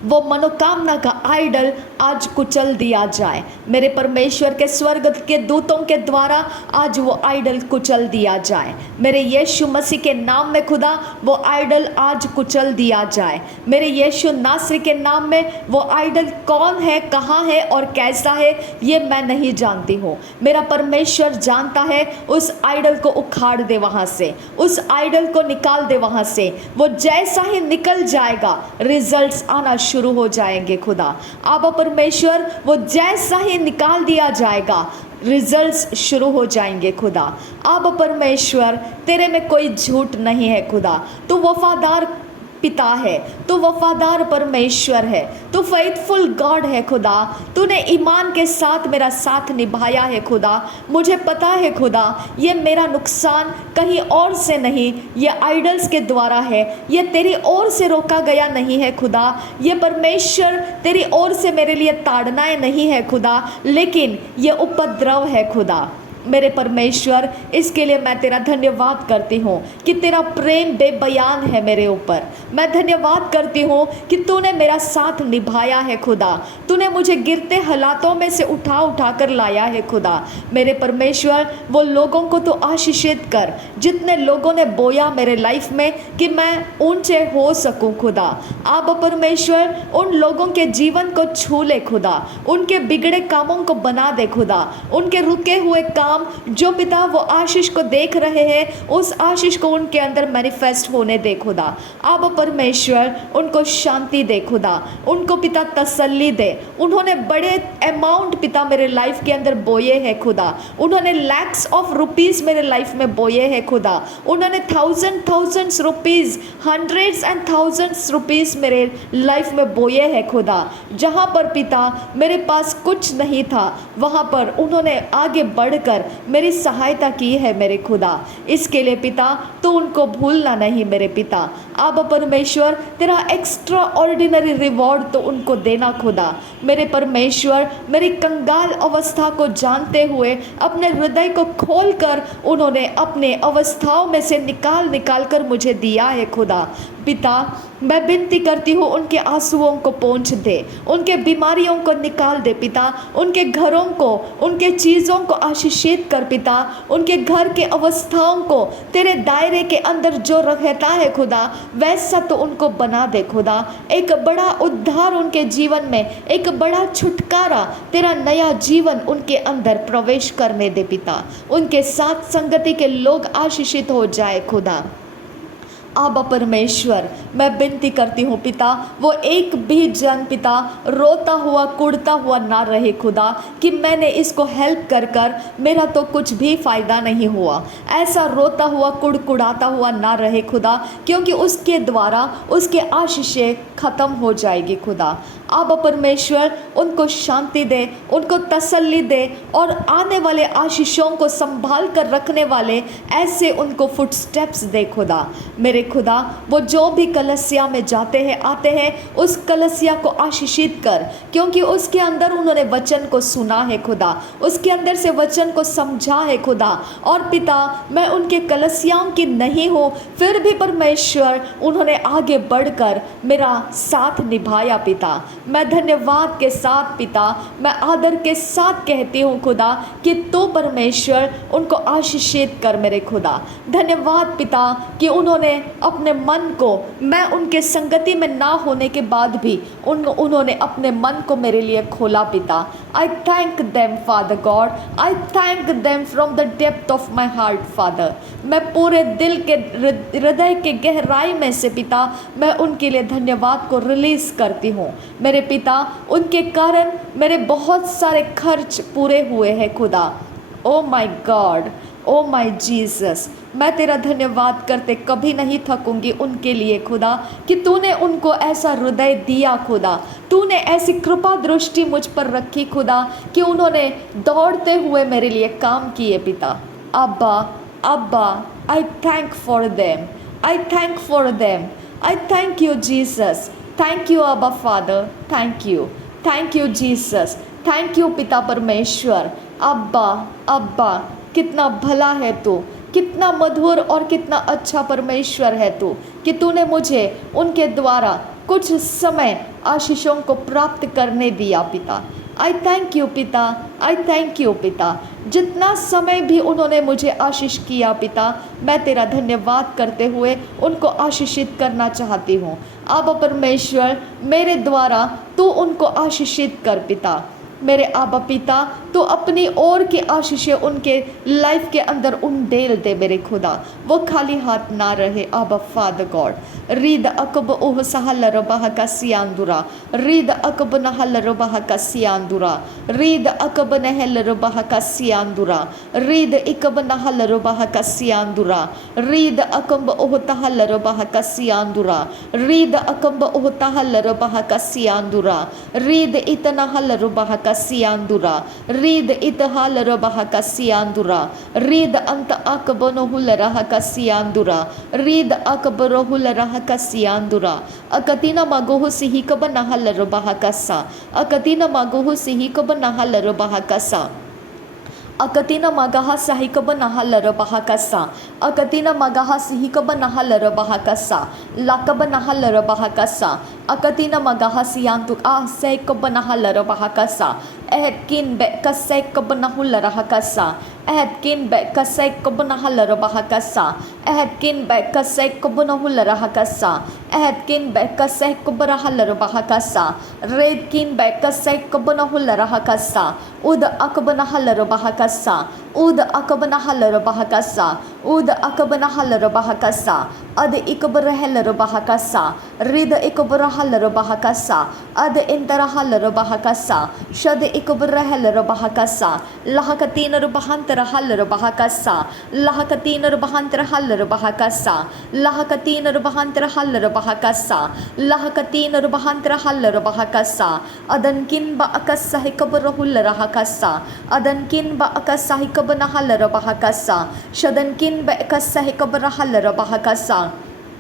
वो मनोकामना का आइडल आज कुचल दिया जाए। मेरे परमेश्वर के स्वर्ग के दूतों के द्वारा आज वो आइडल कुचल दिया जाए। मेरे यीशु मसीह के नाम में खुदा वो आइडल आज कुचल दिया जाए। मेरे यीशु नासरी के नाम में वो आइडल कौन है, कहाँ है और कैसा है, ये मैं नहीं जानती हूँ। मेरा परमेश्वर जानता है। उस आइडल को उखाड़ दे वहाँ से, उस आइडल को निकाल दे वहाँ से। वो जैसा ही निकल जाएगा, रिजल्ट्स आना शुरू हो जाएंगे खुदा। आबा परमेश्वर, वो जैसा ही निकाल दिया जाएगा, रिजल्ट्स शुरू हो जाएंगे खुदा। आबा परमेश्वर, तेरे में कोई झूठ नहीं है खुदा। तू वफादार पिता है, तू वफादार परमेश्वर है, तू फेथफुल गॉड है खुदा। तूने ईमान के साथ मेरा साथ निभाया है खुदा। मुझे पता है खुदा, ये मेरा नुकसान कहीं और से नहीं, ये आइडल्स के द्वारा है, ये तेरी ओर से रोका गया नहीं है खुदा। ये परमेश्वर तेरी ओर से मेरे लिए ताड़नाएं नहीं है खुदा, लेकिन ये उपद्रव है खुदा। मेरे परमेश्वर, इसके लिए मैं तेरा धन्यवाद करती हूँ कि तेरा प्रेम बेबयान है मेरे ऊपर। मैं धन्यवाद करती हूँ कि तूने मेरा साथ निभाया है खुदा। तूने मुझे गिरते हालातों में से उठा उठा कर लाया है खुदा। मेरे परमेश्वर, वो लोगों को तो आशीषित कर जितने लोगों ने बोया मेरे लाइफ में कि मैं ऊंचे हो सकूँ खुदा। आप परमेश्वर उन लोगों के जीवन को छू ले खुदा, उनके बिगड़े कामों को बना दे खुदा, उनके रुके हुए काम जो पिता वो आशीष को देख रहे हैं, उस आशीष को उनके अंदर मैनिफेस्ट होने दे खुदा। अब परमेश्वर उनको शांति दे खुदा, उनको पिता तसल्ली दे। उन्होंने बड़े अमाउंट पिता मेरे लाइफ के अंदर बोए हैं खुदा, उन्होंने लैक्स ऑफ रुपीस मेरे लाइफ में बोए हैं खुदा, उन्होंने thousands rupees, hundreds and thousands rupees मेरे लाइफ में बोए हैं खुदा। जहाँ पर पिता मेरे पास कुछ नहीं था, वहाँ पर उन्होंने आगे बढ़कर मेरी सहायता की है मेरे खुदा। इसके लिए पिता तो उनको भूलना नहीं मेरे पिता। अब परमेश्वर तेरा एक्स्ट्रा ऑर्डिनरी रिवॉर्ड तो उनको देना खुदा। मेरे परमेश्वर, मेरी कंगाल अवस्था को जानते हुए अपने हृदय को खोलकर उन्होंने अपने अवस्थाओं में से निकाल कर मुझे दिया है खुदा। पिता मैं विनती करती हूँ उनके आंसुओं को पोंछ दे, उनके बीमारियों को निकाल दे पिता, उनके घरों को, उनके चीज़ों को आशीषित कर पिता, उनके घर के अवस्थाओं को तेरे दायरे के अंदर जो रहता है खुदा वैसा तो उनको बना दे खुदा। एक बड़ा उद्धार उनके जीवन में, एक बड़ा छुटकारा, तेरा नया जीवन उनके अंदर प्रवेश करने दे पिता। उनके साथ संगति के लोग आशीषित हो जाए खुदा। आबा परमेश्वर मैं विनती करती हूँ पिता, वो एक भी जन पिता रोता हुआ कुड़ता हुआ ना रहे खुदा कि मैंने इसको हेल्प कर कर मेरा तो कुछ भी फ़ायदा नहीं हुआ। ऐसा रोता हुआ कुड़कुड़ाता हुआ ना रहे खुदा, क्योंकि उसके द्वारा उसके आशीषें ख़त्म हो जाएगी खुदा। आबा परमेश्वर उनको शांति दे, उनको तसल्ली दे और आने वाले आशीषों को संभाल कर रखने वाले ऐसे उनको फुटस्टेप्स दे खुदा। मेरे खुदा वो जो भी कलसिया में जाते हैं आते हैं उस कलसिया को आशीषित कर, क्योंकि उसके अंदर उन्होंने वचन को सुना है खुदा, उसके अंदर से वचन को समझा है खुदा। और पिता मैं उनके कलसियाओं की नहीं हूँ, फिर भी परमेश्वर उन्होंने आगे बढ़कर मेरा साथ निभाया पिता। मैं धन्यवाद के साथ पिता, मैं आदर के साथ कहती हूँ खुदा कि तू परमेश्वर उनको आशीषित कर मेरे खुदा। धन्यवाद पिता कि उन्होंने अपने मन को, मैं उनके संगति में ना होने के बाद भी उन्होंने अपने मन को मेरे लिए खोला पिता। आई thank them father God, I thank them from the depth of my heart father. मैं पूरे दिल के हृदय के गहराई में से पिता मैं उनके लिए धन्यवाद को रिलीज़ करती हूँ मेरे पिता। उनके कारण मेरे बहुत सारे खर्च पूरे हुए हैं खुदा। ओ माई गॉड, ओ माई जीसस, मैं तेरा धन्यवाद करते कभी नहीं थकूंगी उनके लिए खुदा कि तूने उनको ऐसा हृदय दिया खुदा, तूने ऐसी कृपा दृष्टि मुझ पर रखी खुदा कि उन्होंने दौड़ते हुए मेरे लिए काम किए पिता। अब्बा अब्बा, I thank for them, I thank for them, I thank you Jesus, thank you अब्बा father, thank you Jesus, thank you पिता परमेश्वर। अब्बा अब्बा कितना भला है तू, कितना मधुर और कितना अच्छा परमेश्वर है तू कि तूने मुझे उनके द्वारा कुछ समय आशीषों को प्राप्त करने दिया पिता। आई थैंक यू पिता, आई थैंक यू पिता। जितना समय भी उन्होंने मुझे आशीष किया पिता, मैं तेरा धन्यवाद करते हुए उनको आशीषित करना चाहती हूँ। आबा परमेश्वर मेरे द्वारा तू उनको आशीषित कर पिता। मेरे आबा पिता तो अपनी ओर के आशीषें उनके लाइफ के अंदर उंडेल दे मेरे खुदा, वो खाली हाथ ना रहे। आबा फादर गॉड, रीद अकब ओह सहल रबाह का सियांदुरा, रीद अकब नहल रबाह का सियांदुरा, रीद अकब नहल रबाह का सियांदुरा, रीद इकब नहल रबाह का सियांदुरा, रीद अकब ओह तहल रबाह का सियांदुरा, रीद अकब ओह तहल रबाह का सियांदुरा, रीद इतना हल रबाह का सियांदुरा, रीद इतहाल रबाह का सियांदुरा, रीद अंत अकबनो हुल रहा का सियांदुरा, रीद अकबरो हुल रहा का सियांदुरा, अकतीना मगोह सिही कब नहल रबाह का सा, अकतीना मगोह सिही कब नहल रबाह का सा, अकतीना मगाहा साहिकब नहल रबाह का सा, अकतीना मगाहा सिहिकब नहल रबाह का सा, लाकब नहल रबाह का सा, अकतीना मगाहा सियांतु आ सैकब नहल रबाह का सा, एहकिन बे कसैकब नहुल रहा का सा, एहकिन बे कसैकब नहल रबाह का सा, एहकिन बे कसैकब नहुल रहा का सा, एहकिन बे कसैकब रहल रबाह का सा, रेदकिन बे कसैकब नहुल रहा का सा, उद अकब नहल रबाह का सा, उद अकब नहल रबाह का सा, उद अकब नहल रबाह का सा, अद इकब रहल रबाह का सा, रिद इकब रहल रबाह का सा, अद इंतरहल रबाह का सा, शद इकब रहल रबाह का सा, लहकतीन रबाहंत रहल रबाह का सा, लहकतीन रबाहंत रहल रबाह का सा, लहकतीन रबाहंत रहल रबाह का सा, लहकतीन रबाहंत रहल रबाह का सा, अदनकिन बा अकस साहिकब रहुल रहा का सा, अदनकिन बा अकस साहिकब नहल रबाह का सा, शदनकिन बा अकस साहिकब रहल रबाह का सा।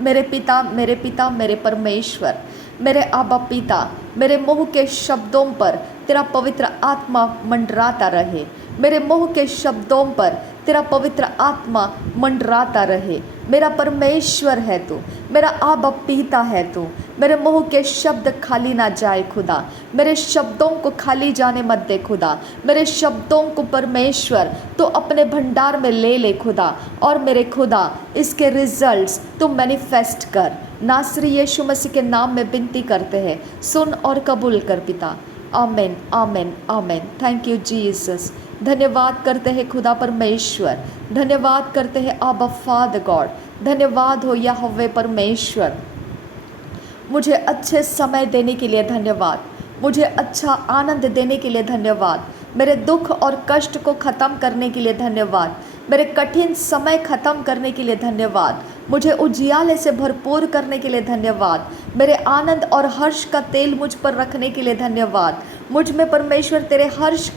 मेरे पिता, मेरे पिता, मेरे परमेश्वर, मेरे आबा पिता, मेरे मुँह के शब्दों पर तेरा पवित्र आत्मा मंडराता रहे, मेरे मुँह के शब्दों पर तेरा पवित्र आत्मा मंडराता रहे। मेरा परमेश्वर है तू, मेरा आबा पिता है तू। मेरे मुंह के शब्द खाली ना जाए खुदा, मेरे शब्दों को खाली जाने मत दे खुदा। मेरे शब्दों को परमेश्वर तो अपने भंडार में ले खुदा, और मेरे खुदा इसके रिजल्ट्स तुम मैनिफेस्ट कर। नासरी यीशु मसीह के नाम में विनती करते हैं, सुन और कबूल कर पिता। आमेन आमेन आमेन। Thank you Jesus. धन्यवाद करते हैं खुदा परमेश्वर, धन्यवाद करते हैं आबा फादर गॉड। धन्यवाद हो यहोवे परमेश्वर, मुझे अच्छे समय देने के लिए धन्यवाद, मुझे अच्छा आनंद देने के लिए धन्यवाद, मेरे दुख और कष्ट को ख़त्म करने के लिए धन्यवाद, मेरे कठिन समय ख़त्म करने के लिए धन्यवाद, मुझे उजियाले से भरपूर करने के लिए धन्यवाद, मेरे आनंद और हर्ष का तेल मुझ पर रखने के लिए धन्यवाद। मुझ में परमेश्वर तेरे हर्ष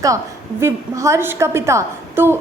का पिता तू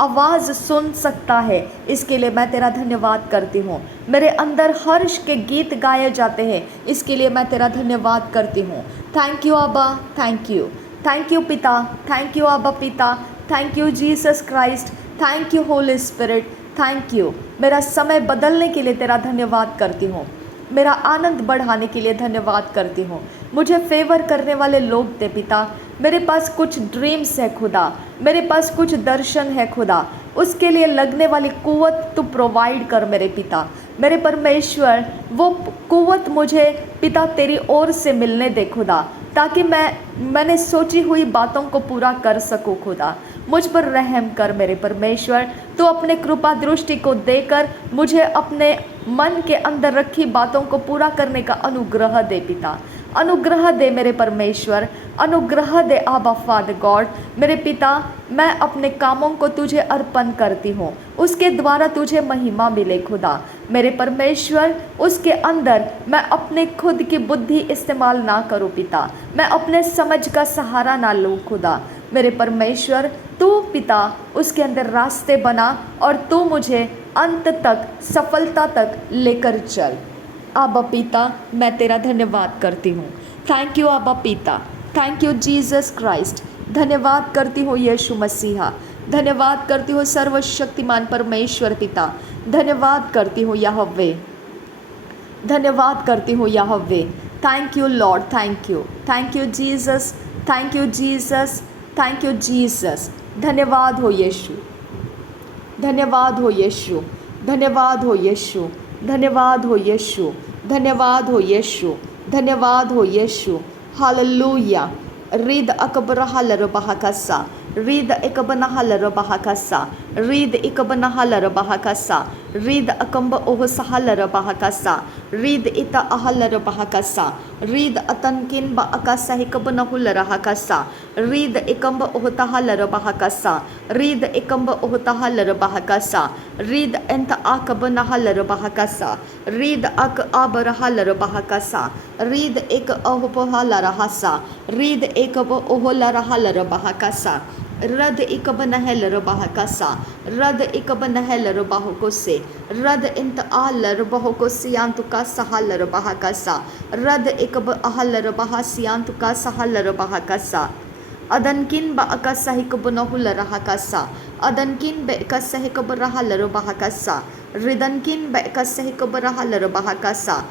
आवाज़ सुन सकता है, इसके लिए मैं तेरा धन्यवाद करती हूँ। मेरे अंदर हर्ष के गीत गाए जाते हैं, इसके लिए मैं तेरा धन्यवाद करती हूँ। थैंक यू आबा, थैंक यू, थैंक यू पिता, थैंक यू आबा पिता, thank you Jesus Christ, thank you Holi spirit, thank you. मेरा समय बदलने के लिए तेरा धन्यवाद करती हूँ, मेरा आनंद बढ़ाने के लिए धन्यवाद करती हूँ। मुझे फेवर करने वाले लोग दे पिता, मेरे पास कुछ ड्रीम्स है खुदा, मेरे पास कुछ दर्शन है खुदा, उसके लिए लगने वाली कुव्वत तू प्रोवाइड कर मेरे पिता। मेरे परमेश्वर वो कुव्वत मुझे पिता तेरी ओर से मिलने दे खुदा, ताकि मैंने सोची हुई बातों को पूरा कर सकूं खुदा। मुझ पर रहम कर मेरे परमेश्वर, तो अपने कृपा दृष्टि को देकर मुझे अपने मन के अंदर रखी बातों को पूरा करने का अनुग्रह दे पिता। अनुग्रह दे मेरे परमेश्वर, अनुग्रह दे आबा फादर गॉड। मेरे पिता, मैं अपने कामों को तुझे अर्पण करती हूँ, उसके द्वारा तुझे महिमा मिले खुदा। मेरे परमेश्वर, उसके अंदर मैं अपने खुद की बुद्धि इस्तेमाल ना करूँ पिता, मैं अपने समझ का सहारा ना लूँ खुदा। मेरे परमेश्वर, तू पिता उसके अंदर रास्ते बना और तू मुझे अंत तक, सफलता तक लेकर चल। आबा पिता, मैं तेरा धन्यवाद करती हूँ। थैंक यू आबा पिता, थैंक यू जीसस क्राइस्ट। धन्यवाद करती हूँ यीशु मसीहा, धन्यवाद करती हूँ सर्वशक्तिमान परमेश्वर पिता, धन्यवाद करती हूँ यहोवे, धन्यवाद करती हूँ यहोवे। Thank you Lord, thank you Jesus, thank you Jesus, thank you Jesus. धन्यवाद हो यीशु, धन्यवाद हो यीशु, धन्यवाद हो यीशु, धन्यवाद हो यीशु, धन्यवाद हो यीशु, धन्यवाद हो यीशु। हालेलुया। रीद अकबर हलर बहाकसा, रीद एकबना हलर बहाकसा, रीद एकबना हलर बहाकसा, रीद अकंब ओह सहलर बहाकसा, रीद इता अहलर बहाकसा, रीद अतनकिन ब अकसा हिकबना हुलर हकसा, रीद एकंब ओह तहलर बहाकसा, रीद एकंब ओह तहलर बहाकसा, रीद एंत आकबना हलर बहाकसा, रीद अक आबर हलर बहाकसा, रीद एक अहपहलर हसा, रीद एकब ओहलर हलर बहाकसा, रद इकब नहलर बहाकसा, रद इकब नहलर बाहुकोसे, रद इंत आलर बाहुकोसियांतुका सहलर बहाकसा, रद इकब अहलर बहासियांतुका सहलर बहाकसा, अदनकिन ब अकसा हिकब नहुलर हकसा, अदनकिन ब एकसा हिकब रहलर बहाकसा, रिदनकिन ब एकसा हिकब रहलर बहाकसा,